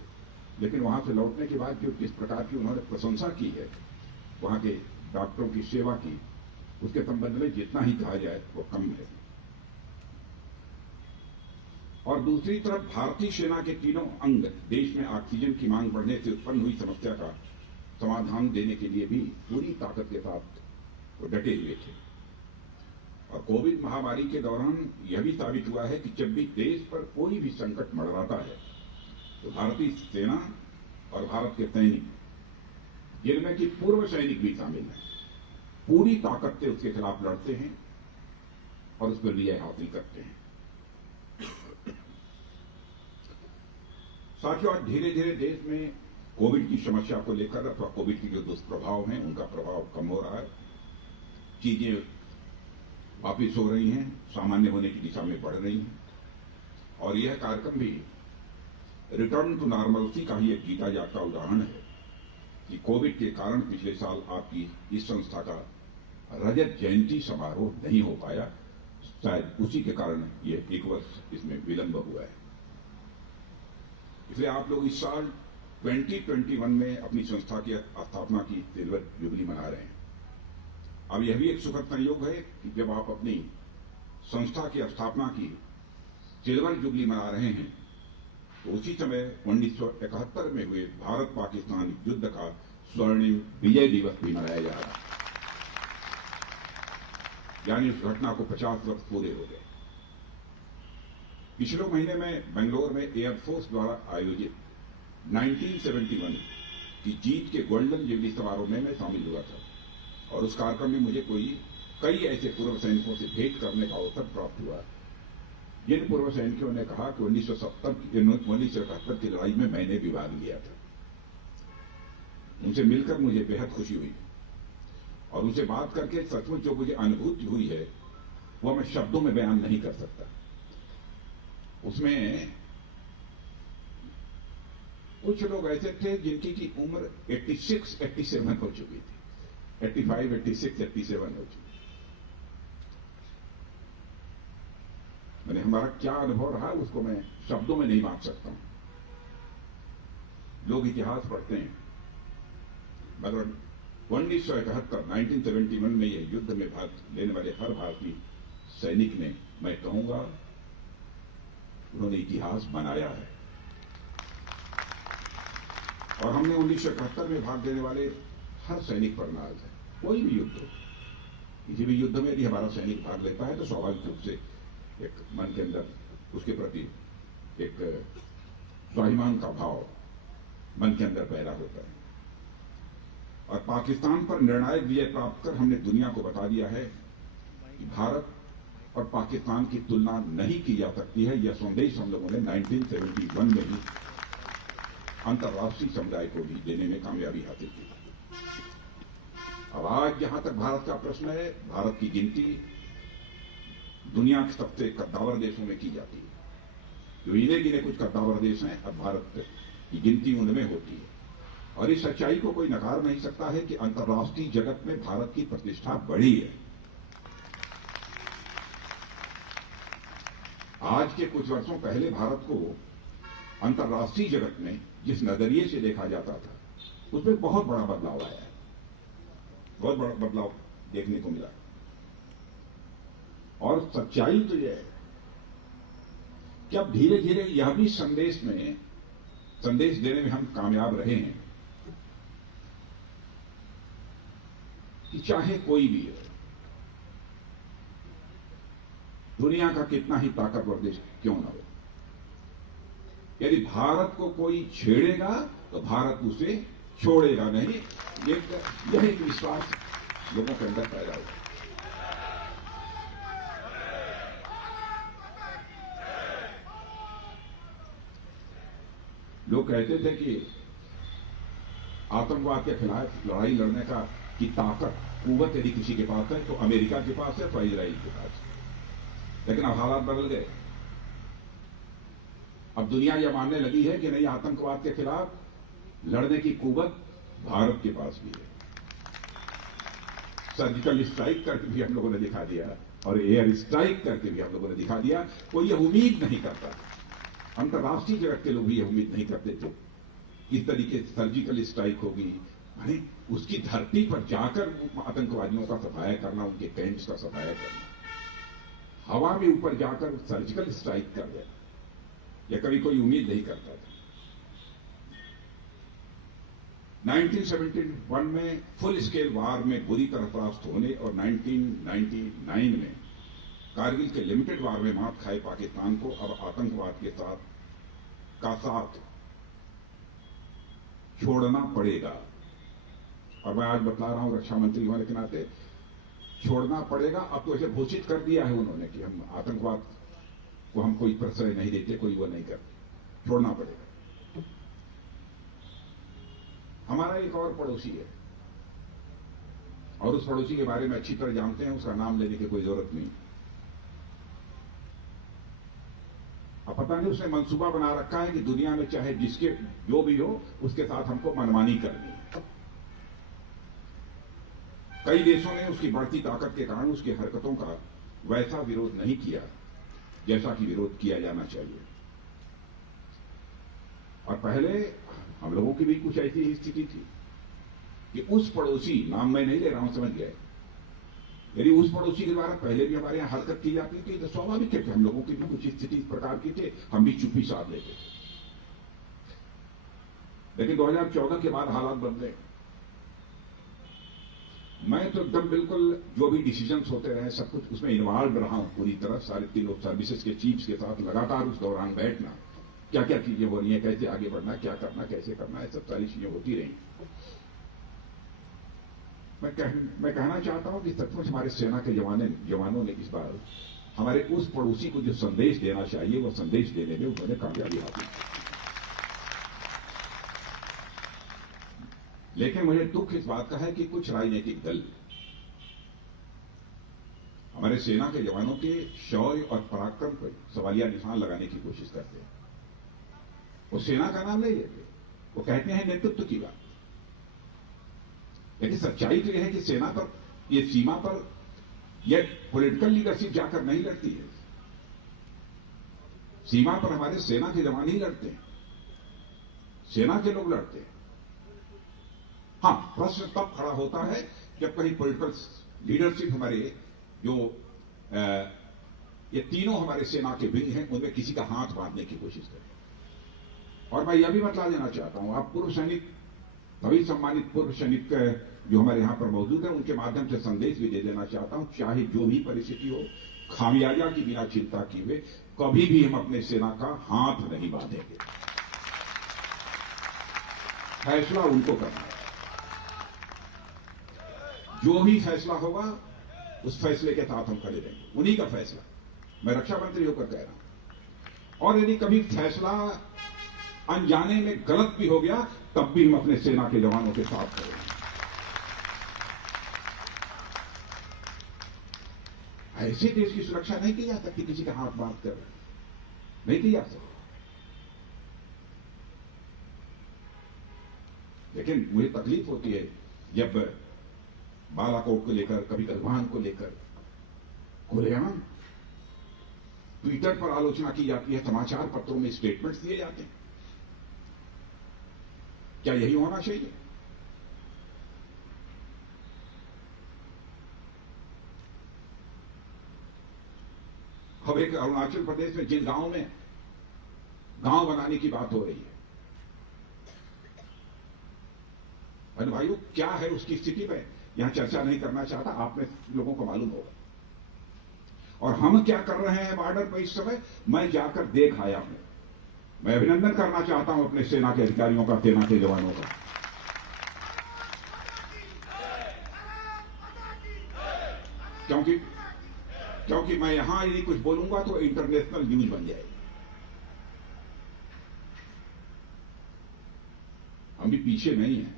लेकिन वहां से लौटने के बाद जो जिस प्रकार की उन्होंने प्रशंसा की है वहां के डॉक्टरों की सेवा की, उसके संबंध में जितना ही कहा जाए वो कम है। और दूसरी तरफ भारतीय सेना के तीनों अंग देश में ऑक्सीजन की मांग बढ़ने से उत्पन्न हुई समस्या का समाधान देने के लिए भी पूरी ताकत के साथ वो डटे हुए थे। और कोविड महामारी के दौरान यह भी साबित हुआ है कि जब भी देश पर कोई भी संकट मंडराता है तो भारतीय सेना और भारत के सैनिक, जिनमें कि पूर्व सैनिक भी शामिल हैं, पूरी ताकत से उसके खिलाफ लड़ते हैं और उस पर विजय हासिल करते हैं। साथियों, आज धीरे धीरे देश में कोविड की समस्या को लेकर अथवा कोविड के जो दुष्प्रभाव हैं उनका प्रभाव कम हो रहा है, चीजें वापिस हो रही हैं, सामान्य होने की दिशा में बढ़ रही हैं। और यह कार्यक्रम भी रिटर्न टू नॉर्मलसी का ही एक जीता जागता उदाहरण है कि कोविड के कारण पिछले साल आपकी इस संस्था का रजत जयंती समारोह नहीं हो पाया। शायद उसी के कारण ये 1 वर्ष इसमें विलंब हुआ है। इसलिए आप लोग इस साल 2021 में अपनी संस्था की स्थापना की सिल्वर जुबली मना रहे हैं। अब यह भी एक सुखद संयोग है कि जब आप अपनी संस्था की स्थापना की सिल्वर जुबली मना रहे हैं तो उसी समय 1971 में हुए भारत पाकिस्तान युद्ध का स्वर्णिम विजय दिवस भी मनाया जा रहा है। यानी उस घटना को 50 वर्ष पूरे हो गए। पिछले महीने में बेंगलोर में एयरफोर्स द्वारा आयोजित 1971 की जीत के गोल्डन जुबली समारोह में मैं शामिल हुआ था और उस कार्यक्रम में मुझे कई ऐसे पूर्व सैनिकों से भेंट करने का अवसर प्राप्त हुआ जिन पूर्व सैनिकों ने कहा कि 1971 की लड़ाई में मैंने भी भाग लिया था। उनसे मिलकर मुझे बेहद खुशी हुई और उनसे बात करके सचमुच जो मुझे अनुभूति हुई है वह मैं शब्दों में बयान नहीं कर सकता। उसमें कुछ लोग ऐसे थे जिनकी की उम्र 86, 87 हो चुकी थी, 85, 86, 87 हो चुकी। मैंने हमारा क्या अनुभव रहा उसको मैं शब्दों में नहीं बांट सकता हूं। लोग इतिहास पढ़ते हैं मगर 1971 में यह युद्ध में भाग लेने वाले हर भारतीय सैनिक ने, मैं कहूंगा, उन्होंने इतिहास बनाया है। और हमने 1971 में भाग लेने वाले हर सैनिक पर नाज है। कोई भी युद्ध हो, किसी भी युद्ध में यदि हमारा सैनिक भाग लेता है तो स्वाभाविक रूप से एक मन के अंदर उसके प्रति एक स्वाभिमान का भाव मन के अंदर पैदा होता है। और पाकिस्तान पर निर्णायक विजय प्राप्त कर हमने दुनिया को बता दिया है कि भारत और पाकिस्तान की तुलना नहीं की जा सकती है। यह संदेश हम लोगों ने 1971 में भी अंतर्राष्ट्रीय समुदाय को भी देने में कामयाबी हासिल की। अब आज जहां तक भारत का प्रश्न है, भारत की गिनती दुनिया के सबसे कद्दावर देशों में की जाती है। जो इन्हें गिने कुछ कद्दावर देश हैं, अब भारत की गिनती उनमें होती है। और इस सच्चाई को कोई नकार नहीं सकता है कि अंतर्राष्ट्रीय जगत में भारत की प्रतिष्ठा बढ़ी है। आज के कुछ वर्षों पहले भारत को अंतर्राष्ट्रीय जगत में जिस नजरिए से देखा जाता था उसमें बहुत बड़ा बदलाव आया है, बहुत बड़ा बदलाव देखने को मिला। और सच्चाई तो यह है कि अब धीरे धीरे यह भी संदेश देने में हम कामयाब रहे हैं कि चाहे कोई भी हो, दुनिया का कितना ही ताकतवर देश क्यों ना हो, यदि भारत को कोई छेड़ेगा तो भारत उसे छोड़ेगा नहीं। यह एक विश्वास लोगों के अंदर पैदा हुआ। लोग कहते थे कि आतंकवाद के खिलाफ लड़ाई लड़ने की ताकत, कुव्वत यदि किसी के पास है तो अमेरिका के पास है, तो इजराइल के पास है। लेकिन अब हालात बदल गए। अब दुनिया यह मानने लगी है कि नहीं, आतंकवाद के खिलाफ लड़ने की कुव्वत भारत के पास भी है। सर्जिकल स्ट्राइक करके भी हम लोगों ने दिखा दिया और एयर स्ट्राइक करके भी हम लोगों ने दिखा दिया। कोई यह उम्मीद नहीं करता, अंतर्राष्ट्रीय जगत के लोग भी यह उम्मीद नहीं करते थे इस तरीके से सर्जिकल स्ट्राइक होगी। यानी उसकी धरती पर जाकर आतंकवादियों का सफाया करना, उनके कैंप्स का सफाया करना, हवा में ऊपर जाकर सर्जिकल स्ट्राइक कर देना, यह कभी कोई उम्मीद नहीं करता था। 1971 में फुल स्केल वार में बुरी तरह परास्त होने और 1999 में कारगिल के लिमिटेड वार में मात खाए पाकिस्तान को अब आतंकवाद के साथ छोड़ना पड़ेगा। और मैं आज बतला रहा हूं रक्षा मंत्री होने के नाते, छोड़ना पड़ेगा। अब तो ऐसे घोषित कर दिया है उन्होंने कि हम आतंकवाद को हम कोई प्रश्रय नहीं देते, कोई वो नहीं करते, छोड़ना पड़ेगा। हमारा एक और पड़ोसी है और उस पड़ोसी के बारे में अच्छी तरह जानते हैं, उसका नाम लेने की कोई जरूरत नहीं। अब पता नहीं उसने मंसूबा बना रखा है कि दुनिया में चाहे जिसके जो भी हो उसके साथ हमको मनमानी करनी है। कई देशों ने उसकी बढ़ती ताकत के कारण उसकी हरकतों का वैसा विरोध नहीं किया जैसा कि विरोध किया जाना चाहिए। और पहले हम लोगों की भी कुछ ऐसी ही स्थिति थी कि उस पड़ोसी, नाम मैं नहीं ले रहा हूं, समझ गए, यदि उस पड़ोसी के द्वारा पहले भी हमारे यहां हरकत की जाती थी तो स्वाभाविक है कि हम लोगों की भी कुछ स्थिति इस प्रकार की थी, हम भी चुप्पी साध लेते थे। लेकिन 2014 के बाद हालात बदले। मैं तो एकदम बिल्कुल जो भी डिसीजंस होते रहे सब कुछ उसमें इन्वॉल्व रहा हूं पूरी तरह, सारे तीनों सर्विसेज के चीफ्स के साथ लगातार उस दौरान बैठना, क्या क्या चीजें हो रही हैं, कैसे आगे बढ़ना, क्या करना, कैसे करना है, सब सारी चीजें होती रही। मैं कहना चाहता हूं कि सचमुच हमारे सेना के जवानों ने इस बार हमारे उस पड़ोसी को जो संदेश देना चाहिए वो संदेश देने में उन्होंने कामयाबी हासिल की। लेकिन मुझे दुख इस बात का है कि कुछ राजनीतिक दल हमारे सेना के जवानों के शौर्य और पराक्रम पर सवालिया निशान लगाने की कोशिश करते हैं। वो सेना का नाम नहीं लेते, वो कहते हैं नेतृत्व की बात। लेकिन सच्चाई तो यह है कि सेना पर, ये सीमा पर, यह पॉलिटिकल लीडरशिप जाकर नहीं लड़ती है। सीमा पर हमारे सेना के जवान ही लड़ते हैं, सेना के लोग लड़ते हैं। हां, प्रश्न तब खड़ा होता है जब कहीं पॉलिटिकल लीडरशिप हमारे जो ये तीनों हमारे सेना के विंग हैं उनमें किसी का हाथ बांधने की कोशिश करे। और मैं यह भी बतला देना चाहता हूं, आप पूर्व सैनिक, सभी सम्मानित पूर्व सैनिक जो हमारे यहां पर मौजूद है, उनके माध्यम से संदेश भी दे देना चाहता हूं, चाहे जो भी परिस्थिति हो, खामियाजा की बिना चिंता किए हुए कभी भी हम अपने सेना का हाथ नहीं बांधेंगे। फैसला उनको करना है, जो भी फैसला होगा उस फैसले के साथ हम खड़े रहेंगे, उन्हीं का फैसला। मैं रक्षा मंत्री होकर कह रहा हूं। और यदि कभी फैसला अनजाने में गलत भी हो गया तब भी हम अपने सेना के जवानों के साथ खड़े हैं। ऐसे देश की सुरक्षा नहीं की जा सकती किसी का हाथ बांध कर, नहीं की जा सकती। लेकिन मुझे तकलीफ होती है जब बालाकोट को लेकर, कभी गलवान को लेकर खुलेआम ट्विटर पर आलोचना की जाती है, समाचार पत्रों में स्टेटमेंट्स दिए जाते हैं। क्या यही होना चाहिए? अब एक अरुणाचल प्रदेश में जिन गांव में गांव बनाने की बात हो रही है, अरे भाइयों क्या है उसकी स्थिति में यहां चर्चा नहीं करना चाहता, आप में लोगों को मालूम होगा। और हम क्या कर रहे हैं बॉर्डर पर इस समय, मैं जाकर देख आया हूं। मैं अभिनंदन करना चाहता हूं अपने सेना के अधिकारियों का, सेना के जवानों का। क्योंकि मैं यहां यदि कुछ बोलूंगा तो इंटरनेशनल न्यूज बन जाएगी। हम भी पीछे नहीं हैं।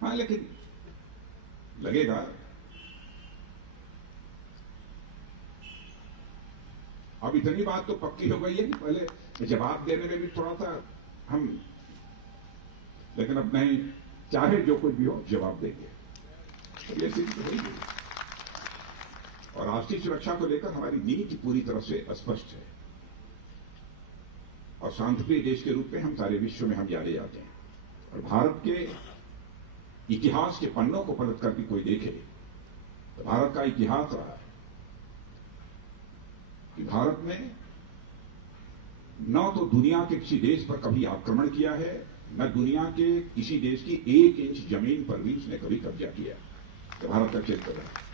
हाँ, लेकिन लगेगा अब इतनी बात तो पक्की हो गई है कि पहले जवाब देने में भी थोड़ा सा हम, लेकिन अब नहीं, चाहे जो कुछ भी हो जवाब देंगे। तो ये स्थिति तो नहीं। और राष्ट्रीय सुरक्षा को लेकर हमारी नीति पूरी तरह से स्पष्ट है और शांतिप्रिय देश के रूप में हम सारे विश्व में हम जाने जाते हैं। और भारत के इतिहास के पन्नों को पलट कर भी कोई देखे तो भारत का इतिहास रहा है कि भारत ने न तो दुनिया के किसी देश पर कभी आक्रमण किया है, न दुनिया के किसी देश की 1 इंच जमीन पर भी उसने कभी कब्जा किया। तो भारत का चरित्र है।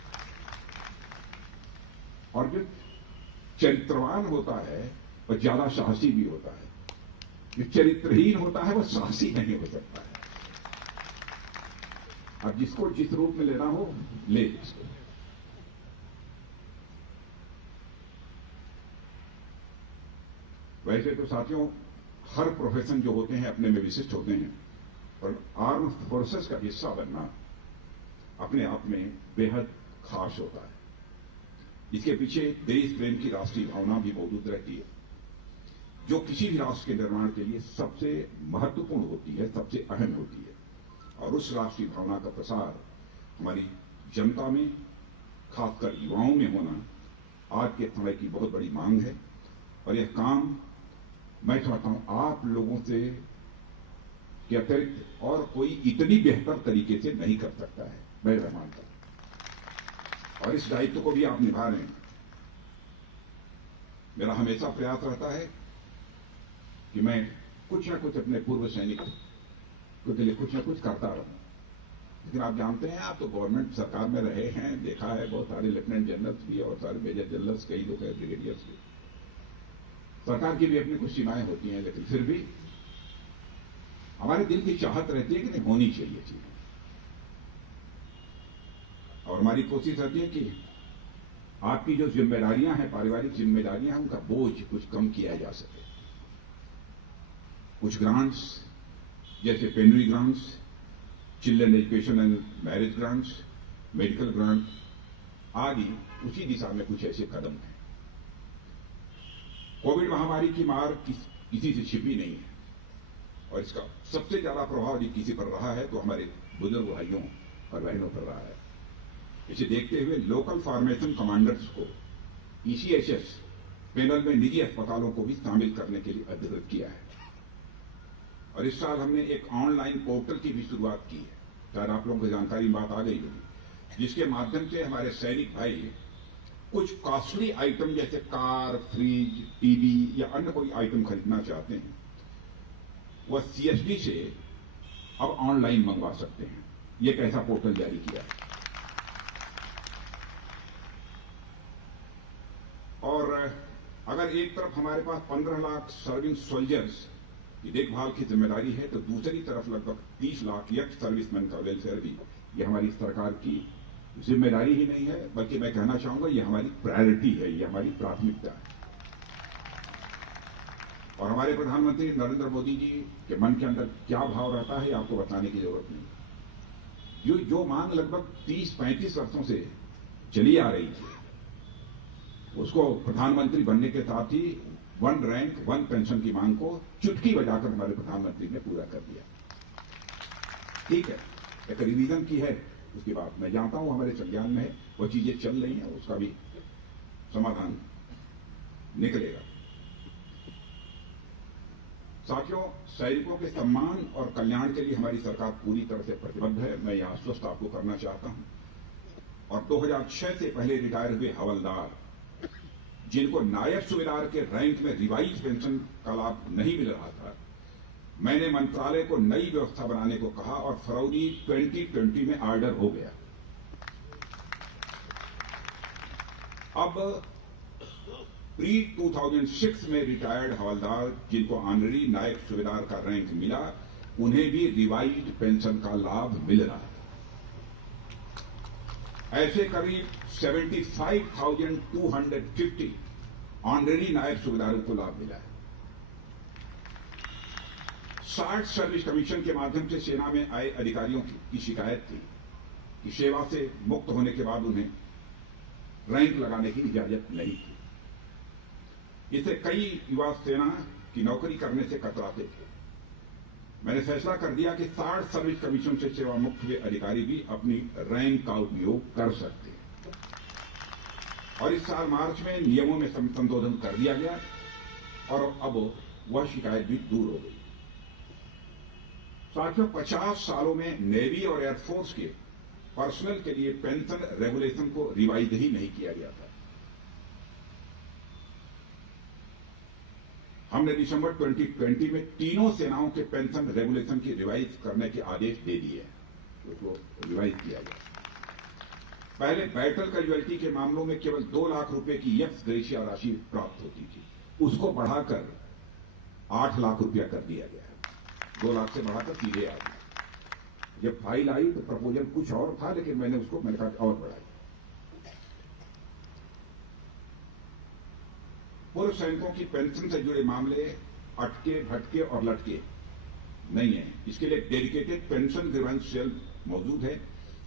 और जो चरित्रवान होता है वह ज्यादा साहसी भी होता है, जो चरित्रहीन होता है वह साहसी नहीं हो सकता है। अब जिसको जिस रूप में लेना हो ले इसको। वैसे तो साथियों हर प्रोफेशन जो होते हैं अपने में विशिष्ट होते हैं, और आर्म फोर्सेस का हिस्सा बनना अपने आप में बेहद खास होता है। इसके पीछे देश प्रेम की राष्ट्रीय भावना भी मौजूद रहती है, जो किसी भी राष्ट्र के निर्माण के लिए सबसे महत्वपूर्ण होती है, सबसे अहम होती है। और उस राष्ट्रीय भावना का प्रसार हमारी जनता में, खासकर युवाओं में होना आज के समय की बहुत बड़ी मांग है। और यह काम मैं चाहता हूं आप लोगों से के अतिरिक्त और कोई इतनी बेहतर तरीके से नहीं कर सकता है, मैं मानता हूं। और इस दायित्व को भी आप निभा रहे हैं। मेरा हमेशा प्रयास रहता है कि मैं कुछ न कुछ अपने पूर्व सैनिक के लिए कुछ न कुछ करता रहूं। लेकिन आप जानते हैं, आप तो गवर्नमेंट सरकार में रहे हैं, देखा है बहुत सारे लेफ्टिनेंट जनरल्स भी और सारे मेजर जनरल्स, कई लोग हैं ब्रिगेडियर्स भी। सरकार की भी अपनी कुछ सीमाएं होती हैं, लेकिन फिर भी हमारे दिल की चाहत रहती है कि नहीं होनी चाहिए चीज। और हमारी कोशिश रहती है कि आपकी जो जिम्मेदारियां हैं, पारिवारिक जिम्मेदारियां हैं, उनका बोझ कुछ कम किया जा सके। कुछ ग्रांट्स जैसे penury grants, children education and marriage grants, medical grant आदि उसी दिशा में कुछ ऐसे कदम हैं। कोविड महामारी की मार किसी से छिपी नहीं है और इसका सबसे ज्यादा प्रभाव यदि किसी पर रहा है तो हमारे बुजुर्ग भाइयों और बहनों पर रहा है। इसे देखते हुए लोकल फार्मेशन कमांडर्स को ईसीएचएस पैनल में निजी अस्पतालों को भी शामिल करने के लिए अधिकृत किया है। और इस साल हमने एक ऑनलाइन पोर्टल की भी शुरुआत की है, शायद आप लोगों को जानकारी बात आ गई होगी, जिसके माध्यम से हमारे सैनिक भाई कुछ कॉस्टली आइटम जैसे कार, फ्रिज, टीवी या अन्य कोई आइटम खरीदना चाहते हैं, वह सीएसडी से अब ऑनलाइन मंगवा सकते हैं। यह एक ऐसा पोर्टल जारी किया है। और अगर एक तरफ हमारे पास 15 लाख सर्विंग सोल्जर्स की देखभाल की जिम्मेदारी है, तो दूसरी तरफ लगभग 30 लाख यंग सर्विसमैन का वेलफेयर भी ये हमारी सरकार की जिम्मेदारी ही नहीं है, बल्कि मैं कहना चाहूंगा ये हमारी प्रायोरिटी है, ये हमारी प्राथमिकता है। और हमारे प्रधानमंत्री नरेंद्र मोदी जी के मन के अंदर क्या भाव रहता है आपको बताने की जरूरत नहीं। जो मांग लगभग 30-35 वर्षों से चली आ रही थी, उसको प्रधानमंत्री बनने के साथ ही 1 रैंक 1 पेंशन की मांग को चुटकी बजाकर हमारे प्रधानमंत्री ने पूरा कर दिया। ठीक है, एक रिवीजन की है, उसकी बात मैं जानता हूं हमारे संज्ञान में है, वो चीजें चल रही हैं, उसका भी समाधान निकलेगा। साथियों, सैनिकों के सम्मान और कल्याण के लिए हमारी सरकार पूरी तरह से प्रतिबद्ध है, मैं यह आश्वस्त आपको करना चाहता हूं। और 2006 से पहले रिटायर हुए हवलदार जिनको नायब सूबेदार के रैंक में रिवाइज पेंशन का लाभ नहीं मिल रहा था, मैंने मंत्रालय को नई व्यवस्था बनाने को कहा और फरवरी 2020 में ऑर्डर हो गया। अब प्री 2006 में रिटायर्ड हवलदार जिनको ऑनरी नायब सूबेदार का रैंक मिला, उन्हें भी रिवाइज्ड पेंशन का लाभ मिल रहा है। ऐसे करीब 75,250 ऑनरेरी नायब सूबेदारों को लाभ मिला है। 60 सर्विस कमीशन के माध्यम से सेना में आए अधिकारियों की शिकायत थी कि सेवा से मुक्त होने के बाद उन्हें रैंक लगाने की इजाजत नहीं थी। इससे कई युवा सेना की नौकरी करने से कतराते थे। मैंने फैसला कर दिया कि 60 सर्विस कमीशन से सेवा मुक्त हुए अधिकारी भी अपनी रैंक का उपयोग कर सकते हैं। और इस साल मार्च में नियमों में संशोधन कर दिया गया और अब वह शिकायत भी दूर हो गई। साथियों, 50 सालों में नेवी और एयरफोर्स के पर्सनल के लिए पेंशन रेगुलेशन को रिवाइज ही नहीं किया गया था। हमने दिसंबर 2020 में तीनों सेनाओं के पेंशन रेगुलेशन की रिवाइज करने के आदेश दे दिए, उसको रिवाइज किया गया। पहले बैटल कैजुअल्टी के मामलों में केवल 2 लाख रुपए की एक्स ग्रेशिया राशि प्राप्त होती थी, उसको बढ़ाकर 8 लाख रुपया कर दिया गया। 2 लाख से बढ़ाकर सीधे आ गया। जब फाइल आई तो प्रपोजल कुछ और था, लेकिन मैंने कहा और बढ़ाई। पूर्व सैनिकों की पेंशन से जुड़े मामले अटके, भटके और लटके नहीं है। इसके लिए डेडिकेटेड पेंशन ग्रीवेंस सेल मौजूद है,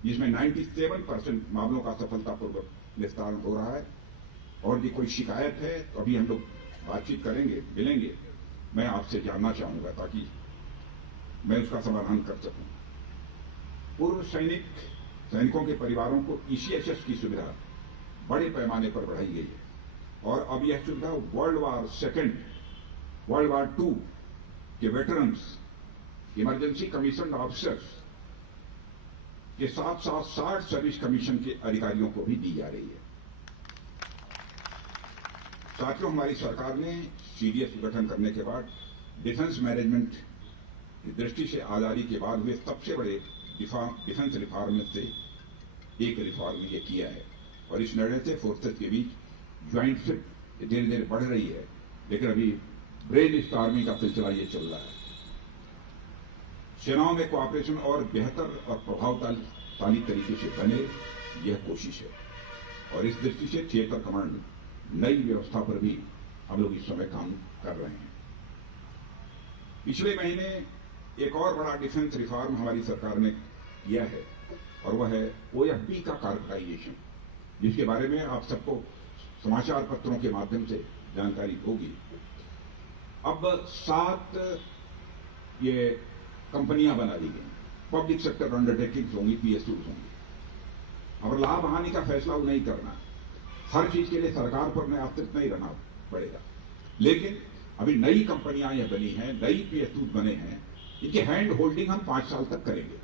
जिसमें 97% मामलों का सफलतापूर्वक निस्तारण हो रहा है। और यदि कोई शिकायत है तो अभी हम लोग बातचीत करेंगे, मिलेंगे, मैं आपसे जानना चाहूंगा ताकि मैं उसका समाधान कर सकूं। पूर्व सैनिकों के परिवारों को ECHS की सुविधा बड़े पैमाने पर बढ़ाई गई है और अब यह सुविधा वर्ल्ड वार II के वेटरन्स, इमरजेंसी कमीशन ऑफिसर्स के साथ साथ 60 सर्विस कमीशन के अधिकारियों को भी दी जा रही है। साथियों, हमारी सरकार ने CDS गठन करने के बाद डिफेंस मैनेजमेंट की दृष्टि से आजादी के बाद हुए सबसे बड़े डिफेंस रिफॉर्म में से एक रिफॉर्म ये किया है और इस निर्णय से फोर्सेस के बीच ज्वाइंटशिप धीरे धीरे बढ़ रही है, लेकिन अभी ब्रेन स्टॉर्मिंग का सिलसिला ये चल रहा है। सेनाओं में कोऑपरेशन और बेहतर और प्रभावशाली तरीके से बने, यह कोशिश है और इस दृष्टि से थिएटर कमांड नई व्यवस्था पर भी हम लोग इस समय काम कर रहे हैं। पिछले महीने एक और बड़ा डिफेंस रिफॉर्म हमारी सरकार ने किया है और वह है OFB का कार्पोरेटाइजेशन, जिसके बारे में आप सबको समाचार पत्रों के माध्यम से जानकारी होगी। अब 7 ये कंपनियां बना दी गई, पब्लिक सेक्टर अंडरटेकिंग्स होंगी, PSUs होंगी। और लाभ हानि का फैसला नहीं करना, हर चीज के लिए सरकार पर आश्रित नहीं रहना पड़ेगा। लेकिन अभी नई कंपनियां यह बनी हैं, नई PSUs बने हैं, इनकी हैंड होल्डिंग हम 5 साल तक करेंगे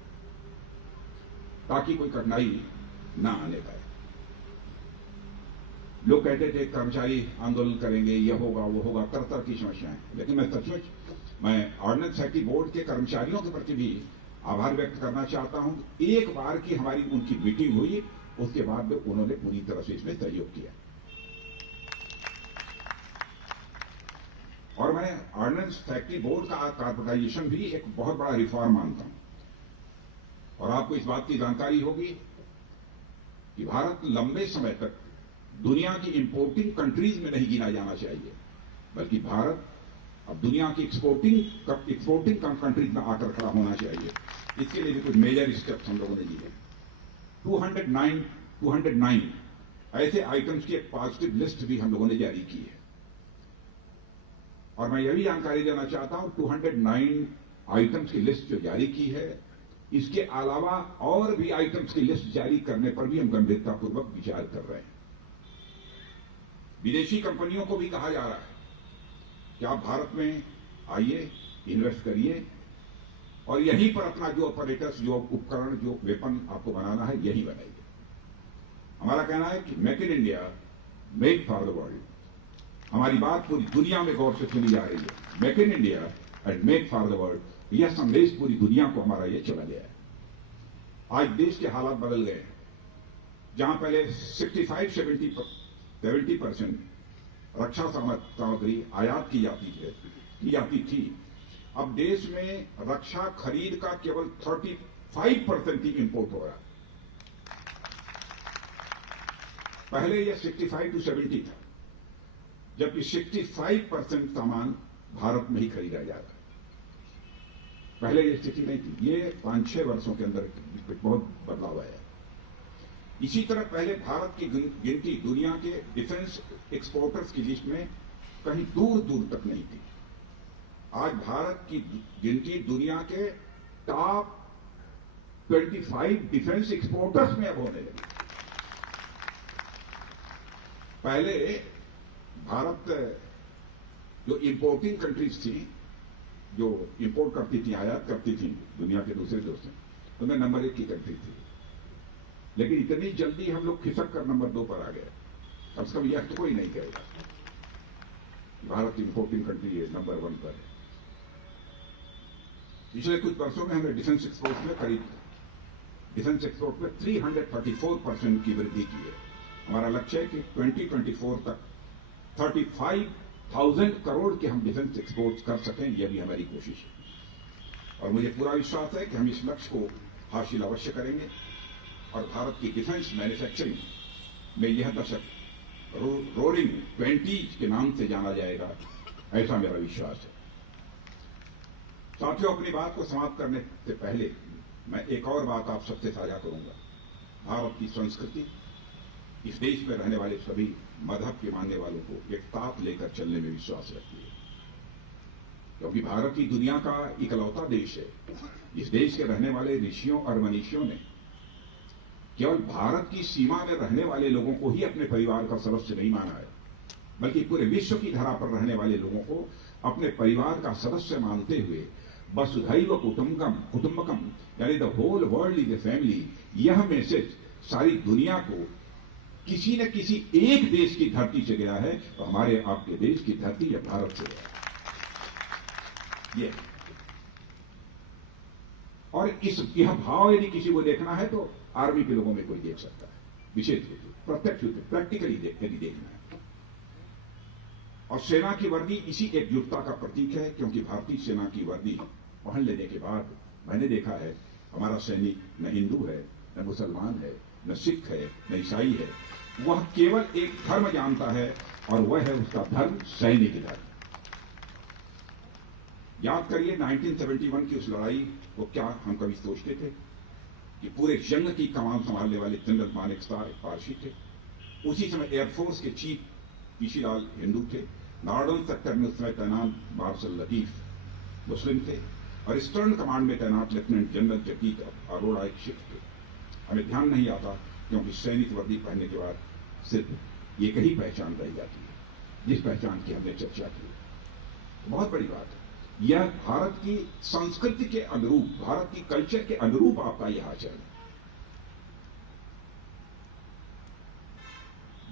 ताकि कोई कठिनाई ना आने पाए। लोग कहते थे कर्मचारी आंदोलन करेंगे, यह होगा वो होगा, तरह की समस्याएं, लेकिन मैं सचमुच ऑर्डिनेंस सेफ्टी बोर्ड के कर्मचारियों के प्रति भी आभार व्यक्त करना चाहता हूं। एक बार की हमारी उनकी मीटिंग हुई, उसके बाद उन्होंने पूरी तरह से इसमें सहयोग किया और मैं ऑर्डिनेंस फैक्ट्री बोर्ड का कार्पोरेटाइजेशन भी एक बहुत बड़ा रिफॉर्म मानता हूं। और आपको इस बात की जानकारी होगी कि भारत लंबे समय तक दुनिया की इंपोर्टिंग कंट्रीज में नहीं गिना जाना चाहिए, बल्कि भारत अब दुनिया की एक्सपोर्टिंग कंट्रीज में आकर खड़ा होना चाहिए। इसके लिए भी कुछ मेजर स्टेप्स हम लोगों ने लिए। 209 ऐसे आइटम्स की एक पॉजिटिव लिस्ट भी हम लोगों ने जारी की है और मैं यह भी जानकारी देना चाहता हूं, 209 आइटम्स की लिस्ट जो जारी की है, इसके अलावा और भी आइटम्स की लिस्ट जारी करने पर भी हम गंभीरतापूर्वक विचार कर रहे हैं। विदेशी कंपनियों को भी कहा जा रहा है कि आप भारत में आइए, इन्वेस्ट करिए और यहीं पर अपना जो ऑपरेटर्स, जो उपकरण, जो वेपन आपको बनाना है, यही बनाइए। हमारा कहना है कि make in India, make for the world. हमारी बात पूरी दुनिया में गौर से सुनी जा रही है। Make in India and make for the world, यह संदेश पूरी दुनिया को हमारा ये चला गया है। आज देश के हालात बदल गए हैं। जहां पहले 65-70% रक्षा सामग्री आयात की जाती थी, अब देश में रक्षा खरीद का केवल 35% ही इंपोर्ट हो रहा है। पहले यह 65 to 70 था, जबकि 65% सामान भारत में ही खरीदा जा रहा है। पहले ये स्थिति नहीं थी। ये 5-6 वर्षों के अंदर बहुत बदलाव आया है। इसी तरह पहले भारत की गिनती दुनिया के डिफेंस एक्सपोर्टर्स की लिस्ट में कहीं दूर दूर तक नहीं थी। आज भारत की गिनती दुनिया के टॉप 25 डिफेंस एक्सपोर्टर्स में अब होने लगी। पहले भारत जो इंपोर्टिंग कंट्रीज थी, जो इंपोर्ट करती थी, आयात करती थी दुनिया के दूसरे देशों से, उनमें नंबर 1 की कंट्री थी। लेकिन इतनी जल्दी हम लोग खिसक कर नंबर 2 पर आ गए। कम से कम यह तो कोई नहीं कहेगा भारत इंपोर्टिंग कंट्री है, नंबर 1 पर है। पिछले कुछ वर्षों में हमने डिफेंस एक्सपोर्ट में 334% की वृद्धि की है। हमारा लक्ष्य है कि 2024 तक 35,000 करोड़ के हम डिफेंस एक्सपोर्ट कर सकें, यह भी हमारी कोशिश है। और मुझे पूरा विश्वास है कि हम इस लक्ष्य को हासिल अवश्य करेंगे और भारत की डिफेंस मैन्युफैक्चरिंग में यह दशक रोरिंग 20s के नाम से जाना जाएगा, ऐसा मेरा विश्वास है। साथियों, अपनी बात को समाप्त करने से पहले मैं एक और बात आप सबसे साझा करूंगा। भारत की संस्कृति इस देश में रहने वाले सभी मजहब के मानने वालों को एक साथ लेकर चलने में विश्वास रखती है। क्योंकि भारत ही दुनिया का इकलौता देश है। इस देश के रहने वाले ऋषियों और मनीषियों ने केवल भारत की सीमा में रहने वाले लोगों को ही अपने परिवार का सदस्य नहीं माना है, बल्कि पूरे विश्व की धरा पर रहने वाले लोगों को अपने परिवार का सदस्य मानते हुए वसुधैव कुटुंबकम यानी the whole world is a family, यह मैसेज सारी दुनिया को किसी न किसी एक देश की धरती से गया है, तो हमारे आपके देश की धरती या भारत से गया है। ये और यह भाव यदि किसी को देखना है तो आर्मी के लोगों में कोई देख सकता है, विशेष रूप से प्रत्यक्ष रूप से प्रैक्टिकली यदि देखना है। और सेना की वर्दी इसी एकजुटता का प्रतीक है, क्योंकि भारतीय सेना की वर्दी पहन लेने के बाद मैंने देखा है हमारा सैनिक न हिंदू है, न मुसलमान है, न सिख है, न ईसाई है, वह केवल एक धर्म जानता है और वह है उसका धर्म सैनिक धर्म। याद करिए 1971 की उस लड़ाई को, क्या हम कभी सोचते थे कि पूरे जंग की कमान संभालने वाले जनरल मानेकशॉ एक पारसी थे। उसी समय एयरफोर्स के चीफ पीसी लाल हिंदू थे, नॉर्दर्न सेक्टर में उस समय तैनात मार्शल लतीफ मुस्लिम थे और ईस्टर्न कमांड में तैनात लेफ्टिनेंट जनरल जगदीप अरोड़ा एक सिख थे। हमें ध्यान नहीं आता क्योंकि सैनिक वर्दी पहनने के बाद सिर्फ एक ही पहचान रह जाती है, जिस पहचान की हमने चर्चा की। बहुत बड़ी बात है, यह भारत की संस्कृति के अनुरूप, भारत की कल्चर के अनुरूप आपका यह आचरण है।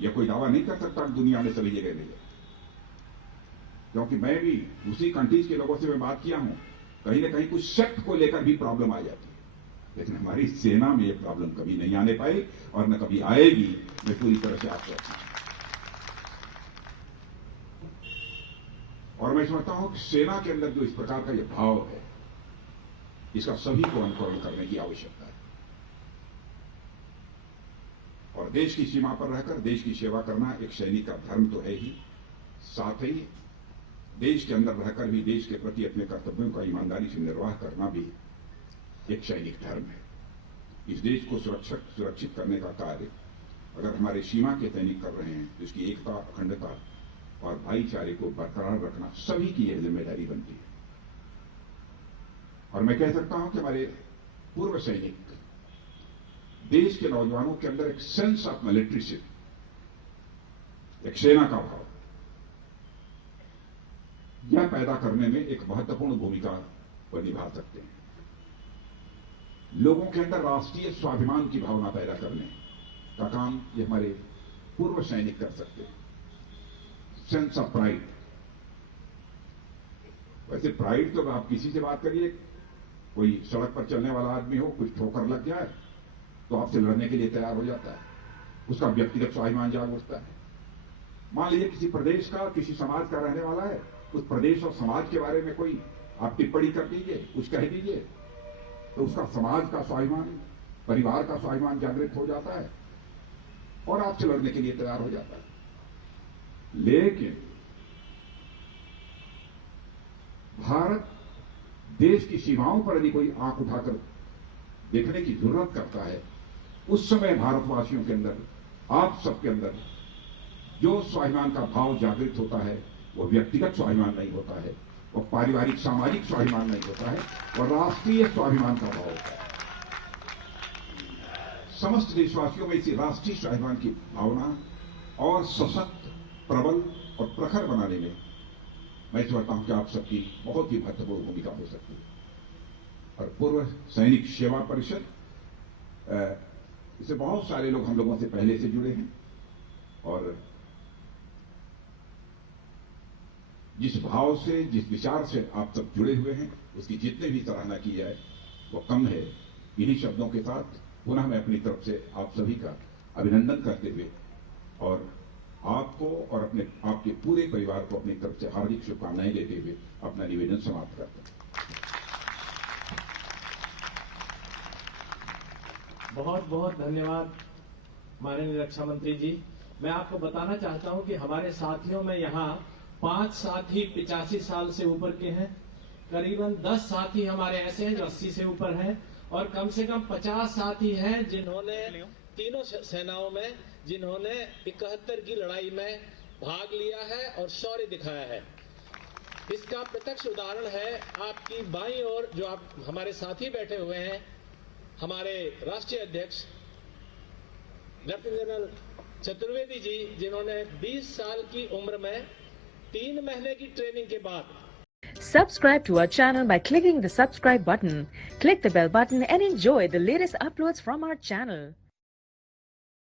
यह कोई दावा नहीं कर सकता दुनिया में सभी जगह नहीं है, क्योंकि मैं भी उसी कंट्रीज के लोगों से मैं बात किया हूं, कहीं ना कहीं कुछ सेक्ट को लेकर भी प्रॉब्लम आ जाती है, लेकिन हमारी सेना में यह प्रॉब्लम कभी नहीं आने पाई और न कभी आएगी। मैं पूरी तरह से आपसे और मैं समझता हूं कि सेना के अंदर जो इस प्रकार का यह भाव है, इसका सभी को अनुकरण करने की आवश्यकता है और देश की सीमा पर रहकर देश की सेवा करना एक सैनिक का धर्म तो है ही, साथ ही देश के अंदर रहकर भी देश के प्रति अपने कर्तव्यों का ईमानदारी से निर्वाह करना भी एक सैनिक धर्म है। इस देश को सुरक्षित करने का कार्य अगर हमारे सीमा के सैनिक कर रहे हैं, तो इसकी एकता, अखंडता और भाईचारे को बरकरार रखना सभी की यह जिम्मेदारी बनती है। और मैं कह सकता हूं कि हमारे पूर्व सैनिक देश के नौजवानों के अंदर एक सेंस ऑफ मिलिट्रीशिप, एक सेना का भाव, यह पैदा करने में एक महत्वपूर्ण भूमिका वो निभा सकते हैं। लोगों के अंदर राष्ट्रीय स्वाभिमान की भावना पैदा करने का काम ये हमारे पूर्व सैनिक कर सकते हैं। सेंस ऑफ प्राइड, वैसे प्राइड तो आप किसी से बात करिए, कोई सड़क पर चलने वाला आदमी हो, कुछ ठोकर लग जाए तो आपसे लड़ने के लिए तैयार हो जाता है, उसका व्यक्तिगत स्वाभिमान जाग उठता है। मान लीजिए किसी प्रदेश का, किसी समाज का रहने वाला है, उस प्रदेश और समाज के बारे में कोई आप टिप्पणी कर दीजिए, कुछ कह दीजिए, तो उसका समाज का स्वाभिमान, परिवार का स्वाभिमान जागृत हो जाता है और आपसे लड़ने के लिए तैयार हो जाता है। लेकिन भारत देश की सीमाओं पर यदि कोई आंख उठाकर देखने की जरूरत करता है, उस समय भारतवासियों के अंदर, आप सबके अंदर जो स्वाभिमान का भाव जागृत होता है, वो व्यक्तिगत स्वाभिमान नहीं होता है, वो पारिवारिक सामाजिक स्वाभिमान नहीं होता है, वो राष्ट्रीय स्वाभिमान का भाव होता है। समस्त देशवासियों में इसी राष्ट्रीय स्वाभिमान की भावना और सशक्त, प्रबल और प्रखर बनाने में मैं समझता हूं कि आप सबकी बहुत ही महत्वपूर्ण भूमिका हो सकती है। और पूर्व सैनिक सेवा परिषद, इससे बहुत सारे लोग हम लोगों से पहले से जुड़े हैं और जिस भाव से, जिस विचार से आप सब जुड़े हुए हैं, उसकी जितने भी सराहना की जाए वो कम है। इन्हीं शब्दों के साथ पुनः मैं अपनी तरफ से आप सभी का अभिनंदन करते हुए और आपको और आपके पूरे परिवार को अपनी तरफ से हार्दिक शुभकामनाएं देते हुए अपना निवेदन समाप्त करता हूं। बहुत बहुत धन्यवाद माननीय रक्षा मंत्री जी। मैं आपको बताना चाहता हूं कि हमारे साथियों में यहाँ 5 साथी 85 साल से ऊपर के हैं, करीबन 10 साथी हमारे ऐसे हैं जो 80 से ऊपर हैं और कम से कम 50 साथी हैं जिन्होंने तीनों सेनाओं में, जिन्होंने 71 की लड़ाई में भाग लिया है और शौर्य दिखाया है। इसका प्रत्यक्ष उदाहरण है आपकी बाईं ओर जो आप हमारे साथी बैठे हुए हैं, हमारे राष्ट्रीय अध्यक्ष लेफ्टिनेंट जनरल चतुर्वेदी जी, जिन्होंने 20 साल की उम्र में 3 महीने की ट्रेनिंग के बाद Subscribe to our channel by clicking the subscribe button. Click the bell button and enjoy the latest uploads from our channel.